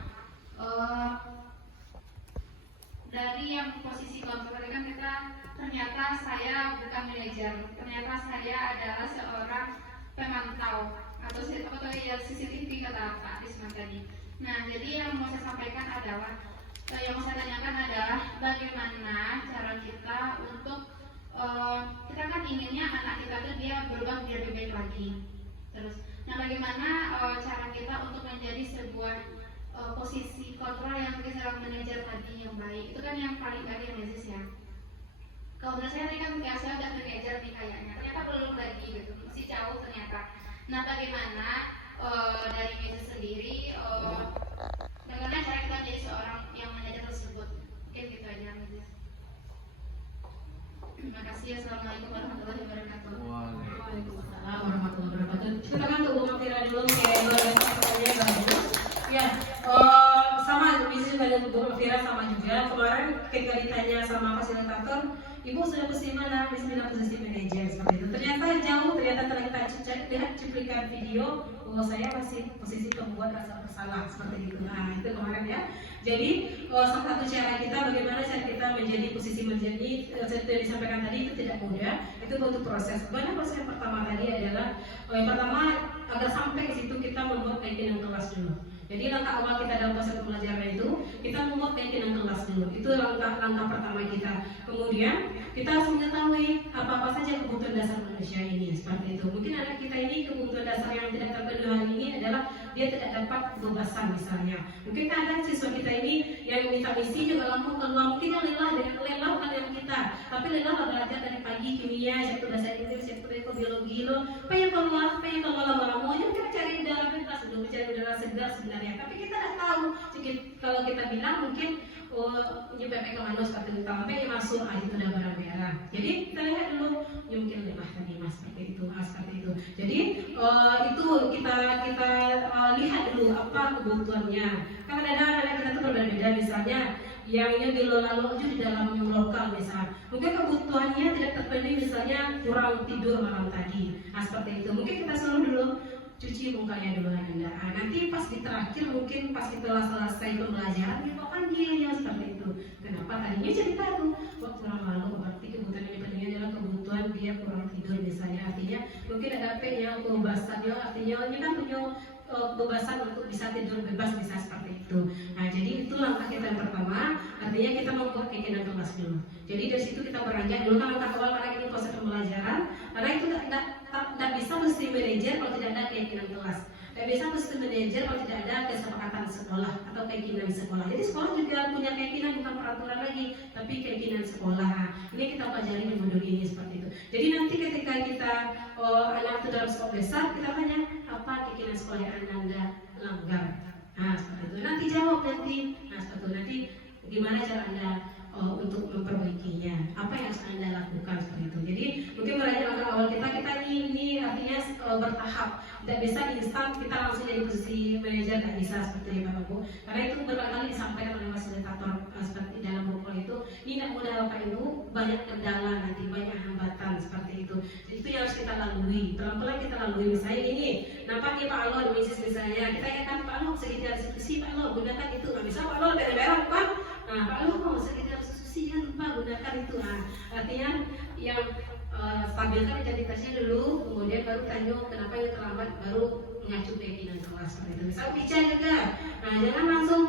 dari yang posisi kontrol kan kita ternyata saya bukan manajer, ternyata saya adalah seorang pemantau atau CCTV kata Pak Risman tadi. Nah, jadi yang mau saya sampaikan adalah yang mau saya tanyakan adalah bagaimana cara kita untuk kita kan inginnya anak kita tuh dia berubah menjadi lebih baik lagi. Terus, nah bagaimana cara kita untuk menjadi sebuah posisi kontrol yang seorang manajer tadi yang baik, itu kan yang paling baik ya Mrs. ya. Kalau menurut saya tadi kan saya udah manajer nih kayaknya, ternyata belum lagi gitu, masih jauh ternyata. Nah bagaimana dari Mrs. sendiri, bagaimana cara kita menjadi seorang yang manajer tersebut? Mungkin gitu aja Mrs. Terima kasih. Assalamualaikum warahmatullahi wabarakatuh. Waalaikumsalam warahmatullahi wabarakatuh. Kita kan untuk Bu Fira dulu kayak pertanyaannya bagus. Ya, sama bisnis dengan Bu Fira sama juga. Kemarin ketika ditanya sama fasilitator, Ibu sudah posisi mana? Posisi manajer seperti itu. Ternyata jauh, ternyata kita lihat cuplikan video bahwa saya masih posisi pembuat rasa bersalah seperti itu. Nah itu kemarin ya. Jadi salah satu cara kita bagaimana cara kita menjadi posisi menjadi seperti yang disampaikan tadi itu tidak mudah, itu butuh proses. Bagaimana proses yang pertama tadi adalah yang pertama agar sampai ke situ kita membuat keyakinan kelas dulu. Jadi langkah awal kita dalam proses pembelajaran itu kita membuat keyakinan kelas dulu. Itu langkah pertama kita. Kemudian kita harus mengetahui apa-apa saja kebutuhan dasar manusia ini seperti itu. Mungkin anak kita ini kebutuhan dasar yang tidak terpenuhi hari ini adalah dia tidak dapat kebebasan misalnya. Mungkin ada siswa kita ini yang minta misi juga langsung keluar, mungkin yang lelah bukan yang kita, tapi lelah belajar dari pagi kimia, satu bahasa Inggris, satu biologi lo, pengen keluar lama-lama aja kita cari udara bebas, belum cari udara segar sebenarnya. Tapi kita tidak tahu, kalau kita bilang mungkin ini PPK Manus seperti itu, sampai masuk itu udah barang merah. Jadi kita lihat dulu, mungkin lemah tadi mas seperti itu, Jadi itu kita lihat dulu apa kebutuhannya. Karena anak-anak kita tuh berbeda, misalnya yang di lalu di dalam yang lokal misalnya, mungkin kebutuhannya tidak terpenuhi, misalnya kurang tidur malam tadi. Nah seperti itu, mungkin kita suruh dulu cuci mukanya dulu Anda. Nanti pas di terakhir mungkin pas kita selesai pembelajaran kita panggil ya seperti itu. Kenapa tadinya cerita tuh waktu lalu berarti kebutuhan yang dipenuhi adalah kebutuhan dia kurang tidur misalnya, artinya mungkin ada yang kebebasannya, artinya ini kan punya kebebasan untuk bisa tidur bebas bisa seperti itu. Nah jadi itu langkah kita yang pertama, artinya kita membuat keyakinan kelas dulu. Jadi dari situ kita beranjak dulu kan langkah awal karena ini proses pembelajaran, karena itu tidak bisa mesti manajer kalau tidak ada keyakinan kelas. Tidak bisa mesti manajer kalau tidak ada kesepakatan sekolah atau keyakinan sekolah. Jadi sekolah juga punya keyakinan, bukan peraturan lagi, tapi keyakinan sekolah. Ini kita pelajari di modul ini seperti itu. Jadi nanti ketika kita anak itu dalam sekolah besar, kita tanya apa keyakinan sekolah yang Anda langgar. Nah seperti itu. Nanti jawab nanti. Nah seperti itu. Nanti gimana cara Anda untuk memperbaikinya, apa yang harus Anda lakukan seperti itu. Jadi mungkin langkah awal kita ini artinya bertahap, tidak bisa instan kita langsung jadi posisi manajer, tidak bisa seperti itu Bapak Ibu. Karena itu berkali-kali disampaikan oleh fasilitator seperti dalam buku itu, ini tidak mudah Bapak Ibu, banyak kendala nanti, banyak hambatan seperti itu. Jadi itu yang harus kita lalui, pelan-pelan kita lalui. Misalnya ini, nampak Pak Alo di misalnya, kita ingatkan Pak Alo segitiga diskusi, Pak Alo gunakan itu, nggak bisa Pak Alo beres-beres Pak. Nah, Pak Alo mau segitiga diskusi kan lupa gunakan itu. Nah, artinya yang stabilkan identitasnya dulu, kemudian baru tanya kenapa yang terlambat, baru mengacu keyakinan kelas seperti itu. Misal bicara juga, nah jangan langsung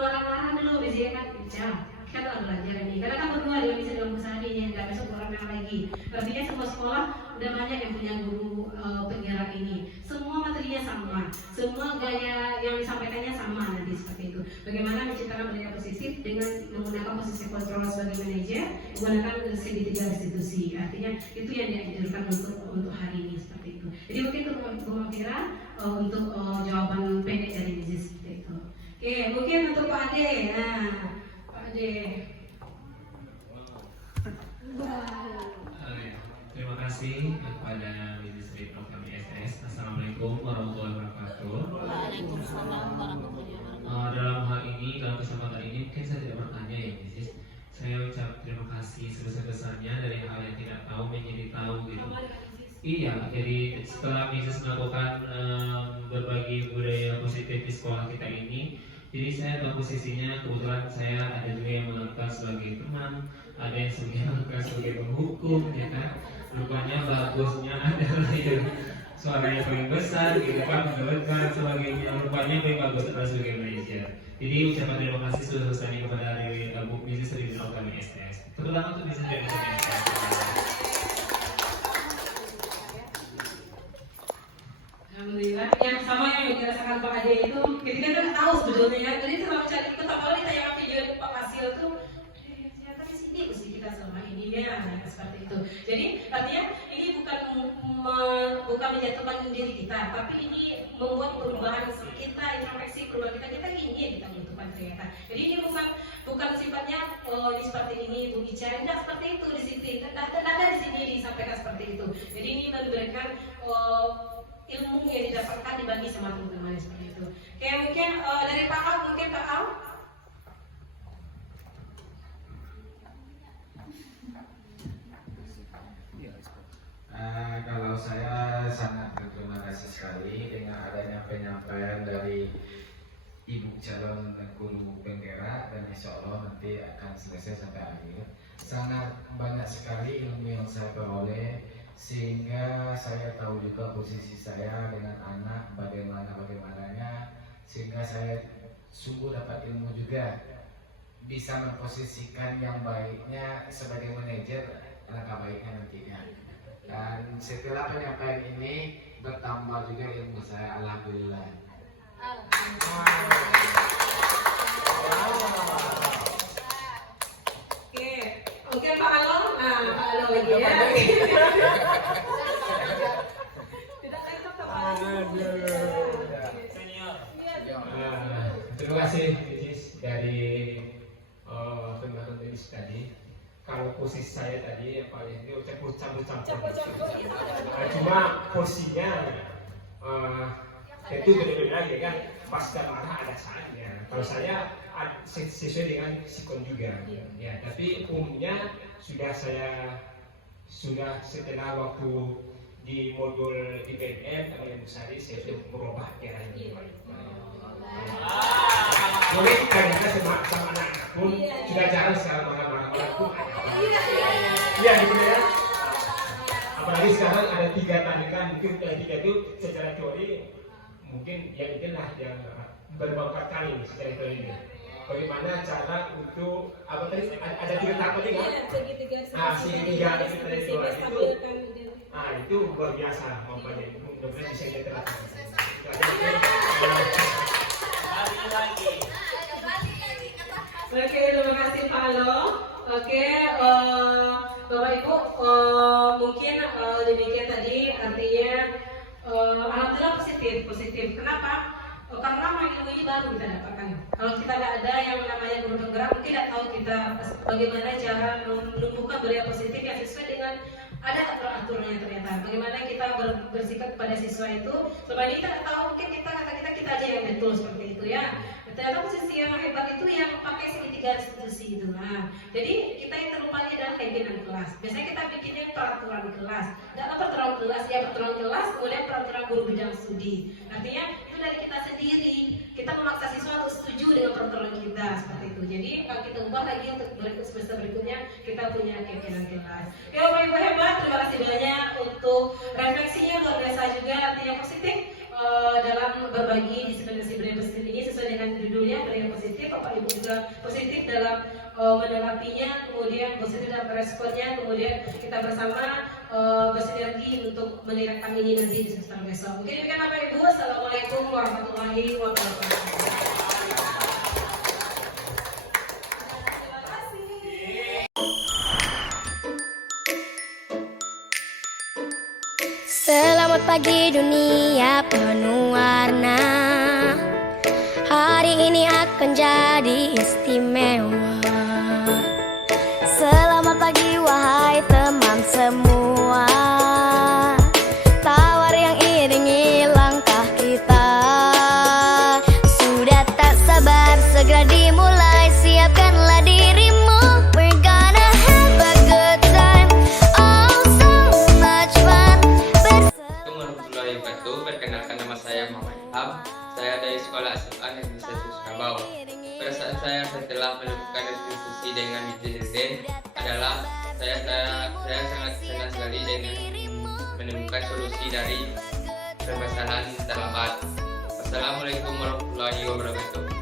marah-marah dulu, biasanya kan bicara. Kita telah belajar ini, karena kan berdua dia bisa dalam sehari ya, nggak besok orang yang lagi. Artinya semua sekolah udah banyak yang punya guru penggerak ini. Semua materinya sama, semua gaya yang disampaikannya sama nanti seperti itu. Bagaimana menciptakan budaya positif dengan menggunakan posisi kontrol sebagai manajer, menggunakan segitiga restitusi. Artinya itu yang dianjurkan untuk hari ini seperti itu. Jadi mungkin itu Bu Mafira untuk jawaban pendek dari Mrs. seperti itu. Oke, mungkin untuk Pak Ade. Nah, Terima kasih kepada Ministry Program ISS. Assalamualaikum warahmatullahi wabarakatuh. Waalaikumsalam warahmatullahi wabarakatuh. Dalam hal ini, dalam kesempatan ini mungkin saya tidak bertanya ya Mrs. Saya ucap terima kasih sebesar-besarnya dari hal yang tidak tahu menjadi tahu gitu. Iya, jadi setelah Mrs. melakukan berbagi budaya positif di sekolah kita ini, jadi saya tahu posisinya, kebetulan saya ada juga yang melakukan sebagai teman, ada yang melakukan sebagai penghukum, ya kan. Rupanya bagusnya adalah yang suaranya paling besar, gitu kan, mengeluarkan sebagainya. Rupanya paling bagus adalah sebagai manajer. Jadi ucapan terima kasih sebesar-besarnya kepada Bu Mrs. Ridwan Kami STS, terutama untuk Mrs. Ridwan Kami STS. Alhamdulillah, yang sama yang dirasakan Pak Ade itu ketika kita tahu sebetulnya ya, jadi terlalu cari ikut apalagi ditanya video Pak Fasil tuh ternyata di sini mesti kita selama ini ya seperti itu. Jadi artinya ini bukan menjatuhkan diri kita, tapi ini membuat perubahan kita, introspeksi perubahan kita ingin ya kita butuhkan ternyata. Jadi ini bukan sifatnya ini seperti ini Bu bicara, tidak seperti itu di sini, tidak ada di sini disampaikan seperti itu. Jadi ini memberikan ilmu yang didapatkan dibagi sama teman-teman seperti itu. Oke, mungkin dari Pak Al, mungkin Pak Al. Kalau saya sangat ibu calon guru penggerak, dan insya Allah nanti akan selesai sampai akhir. Sangat banyak sekali ilmu yang saya peroleh, sehingga saya tahu juga posisi saya dengan anak bagaimananya, sehingga saya sungguh dapat ilmu juga, bisa memposisikan yang baiknya sebagai manajer, langkah baiknya nantinya. Dan setelah penyampaian ini bertambah juga ilmu saya, alhamdulillah. Oke Pak Alo, Pak Alo lagi ya. Terima kasih dari teman-teman medis tadi. Kalau posisi saya tadi yang paling ini campur-campur. Cuma porsinya itu beda-beda ya kan. Pas dan marah ada saatnya. Kalau saya sesuai dengan sikon juga. Ya, tapi umumnya sudah setelah waktu di modul di BNM kami yang besar saya sudah merubah cara ini. Mungkin karena sama anak pun sudah jarang sekarang marah-marah pun. Iya gitu ya. Apalagi sekarang ada 3 tarikan, mungkin 3 itu secara teori mungkin yang itulah yang berbakat kali secara teori ini. Bagaimana cara untuk apa tadi ada 3 tahap tadi kan? Segitiga itu tadi itu. Itu luar biasa mampuannya. Mudah-mudahan bisa kita terapkan. Oke, terima kasih Pak Alo. Oke, Bapak Ibu, mungkin demikian tadi, artinya alhamdulillah positif. Kenapa? Karena ilmu ini baru kita dapatkan. Kalau kita nggak ada yang namanya guru penggerak, mungkin tidak tahu kita bagaimana cara menumbuhkan budaya positif yang sesuai dengan ada aturan-aturannya ternyata. Bagaimana kita bersikap kepada siswa itu, selama ini kita tahu, mungkin kita aja yang betul seperti itu ya. Ternyata posisi yang hebat itu yang pakai segitiga institusi itu. Nah, jadi kita yang terlupa adalah pimpinan kelas. Biasanya kita bikinnya peraturan kelas. Nggak apa peraturan kelas, ya peraturan kelas, kemudian peraturan guru bidang studi. Artinya itu dari kita sendiri. Kita memaksa siswa untuk setuju dengan peraturan kita seperti itu. Jadi kalau kita ubah lagi untuk semester berikutnya kita punya pimpinan kelas. Ya Bapak Ibu hebat, terima kasih banyak untuk refleksinya luar biasa juga, artinya positif. Dalam berbagi disiplin budaya positif ini sesuai dengan judulnya budaya positif, Bapak Ibu juga positif dalam menerapinya, kemudian positif dalam responnya, kemudian kita bersama bersinergi untuk menegakkan ini nanti di semester besok. Mungkin demikian Bapak Ibu. Assalamualaikum warahmatullahi wabarakatuh. Selamat pagi dunia penuh warna. Hari ini akan jadi istimewa. Selamat pagi wahai teman semua. Tawar yang iringi langkah kita. Sudah tak sabar segera dimulai. Siapkanlah dirimu. We're gonna have a good time. Oh so much fun. Perkenalkan nama saya Muhammad Ilham. Saya dari Sekolah SMA Negeri 1 Surabaya. Perasaan saya setelah melakukan diskusi dengan Dirjen adalah saya sangat senang sekali dengan menemukan solusi dari permasalahan terlambat. Wassalamualaikum warahmatullahi wabarakatuh.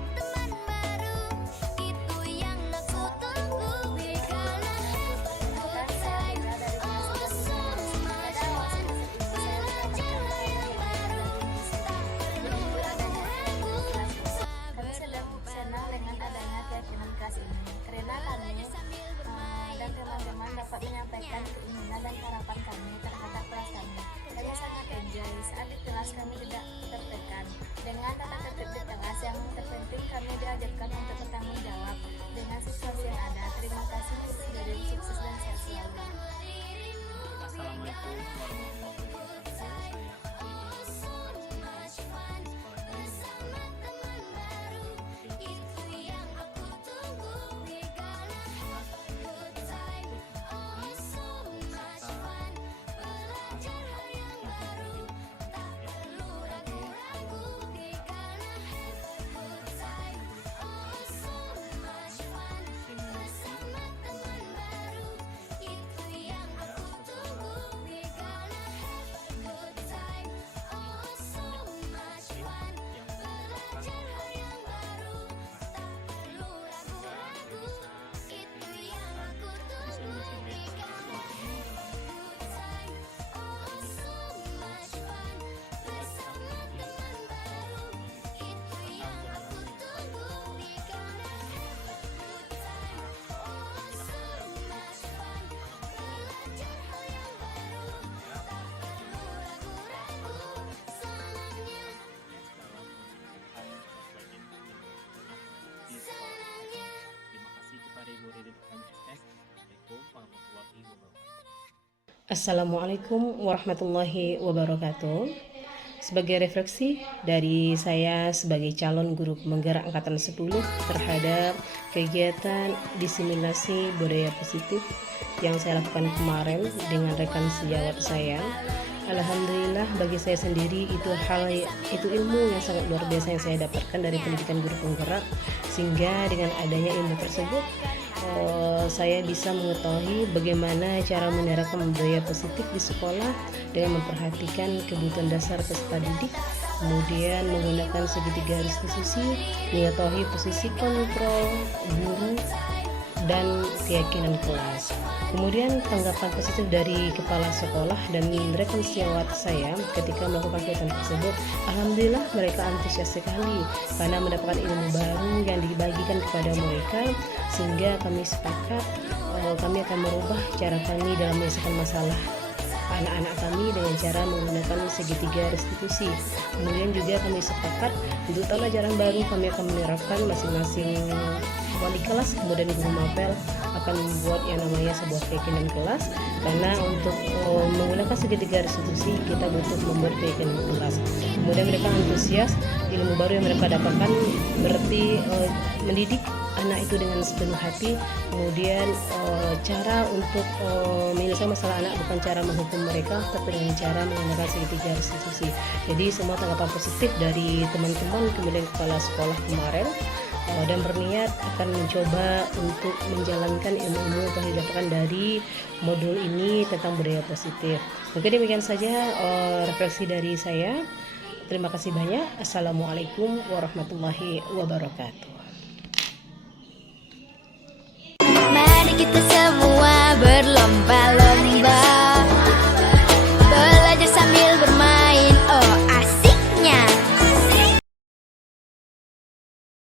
Dapat menyampaikan keinginan dan harapan kami terhadap kelas kami. Kami sangat enjoy saat di kelas kami tidak tertekan dengan tata tertib di kelas yang terpenting Assalamualaikum warahmatullahi wabarakatuh. Sebagai refleksi dari saya sebagai calon guru penggerak angkatan 10 terhadap kegiatan diseminasi budaya positif yang saya lakukan kemarin dengan rekan sejawat saya, alhamdulillah bagi saya sendiri itu ilmu yang sangat luar biasa yang saya dapatkan dari pendidikan guru penggerak, sehingga dengan adanya ilmu tersebut saya bisa mengetahui bagaimana cara menerapkan budaya positif di sekolah dengan memperhatikan kebutuhan dasar peserta didik, kemudian menggunakan segitiga restitusi, mengetahui posisi kontrol guru dan keyakinan kelas. Kemudian tanggapan positif dari kepala sekolah dan rekan sejawat saya ketika melakukan kegiatan tersebut, alhamdulillah mereka antusias sekali karena mendapatkan ilmu baru yang dibagikan kepada mereka, sehingga kami sepakat kami akan merubah cara kami dalam menyelesaikan masalah anak-anak kami dengan cara menggunakan segitiga restitusi. Kemudian juga kami sepakat untuk tahun ajaran baru kami akan menerapkan masing-masing wali kelas kemudian guru mapel akan membuat yang namanya sebuah keyakinan kelas, karena untuk menggunakan segitiga restitusi kita butuh membuat keyakinan kelas. Kemudian mereka antusias, ilmu baru yang mereka dapatkan berarti mendidik anak itu dengan sepenuh hati. Kemudian cara untuk menyelesaikan masalah anak bukan cara menghukum mereka, tapi dengan cara menggunakan segitiga restitusi. Jadi semua tanggapan positif dari teman-teman kemudian kepala sekolah kemarin, dan berniat akan mencoba untuk menjalankan ilmu-ilmu yang telah didapatkan dari modul ini tentang budaya positif. Mungkin demikian saja refleksi dari saya. Terima kasih banyak. Assalamualaikum warahmatullahi wabarakatuh.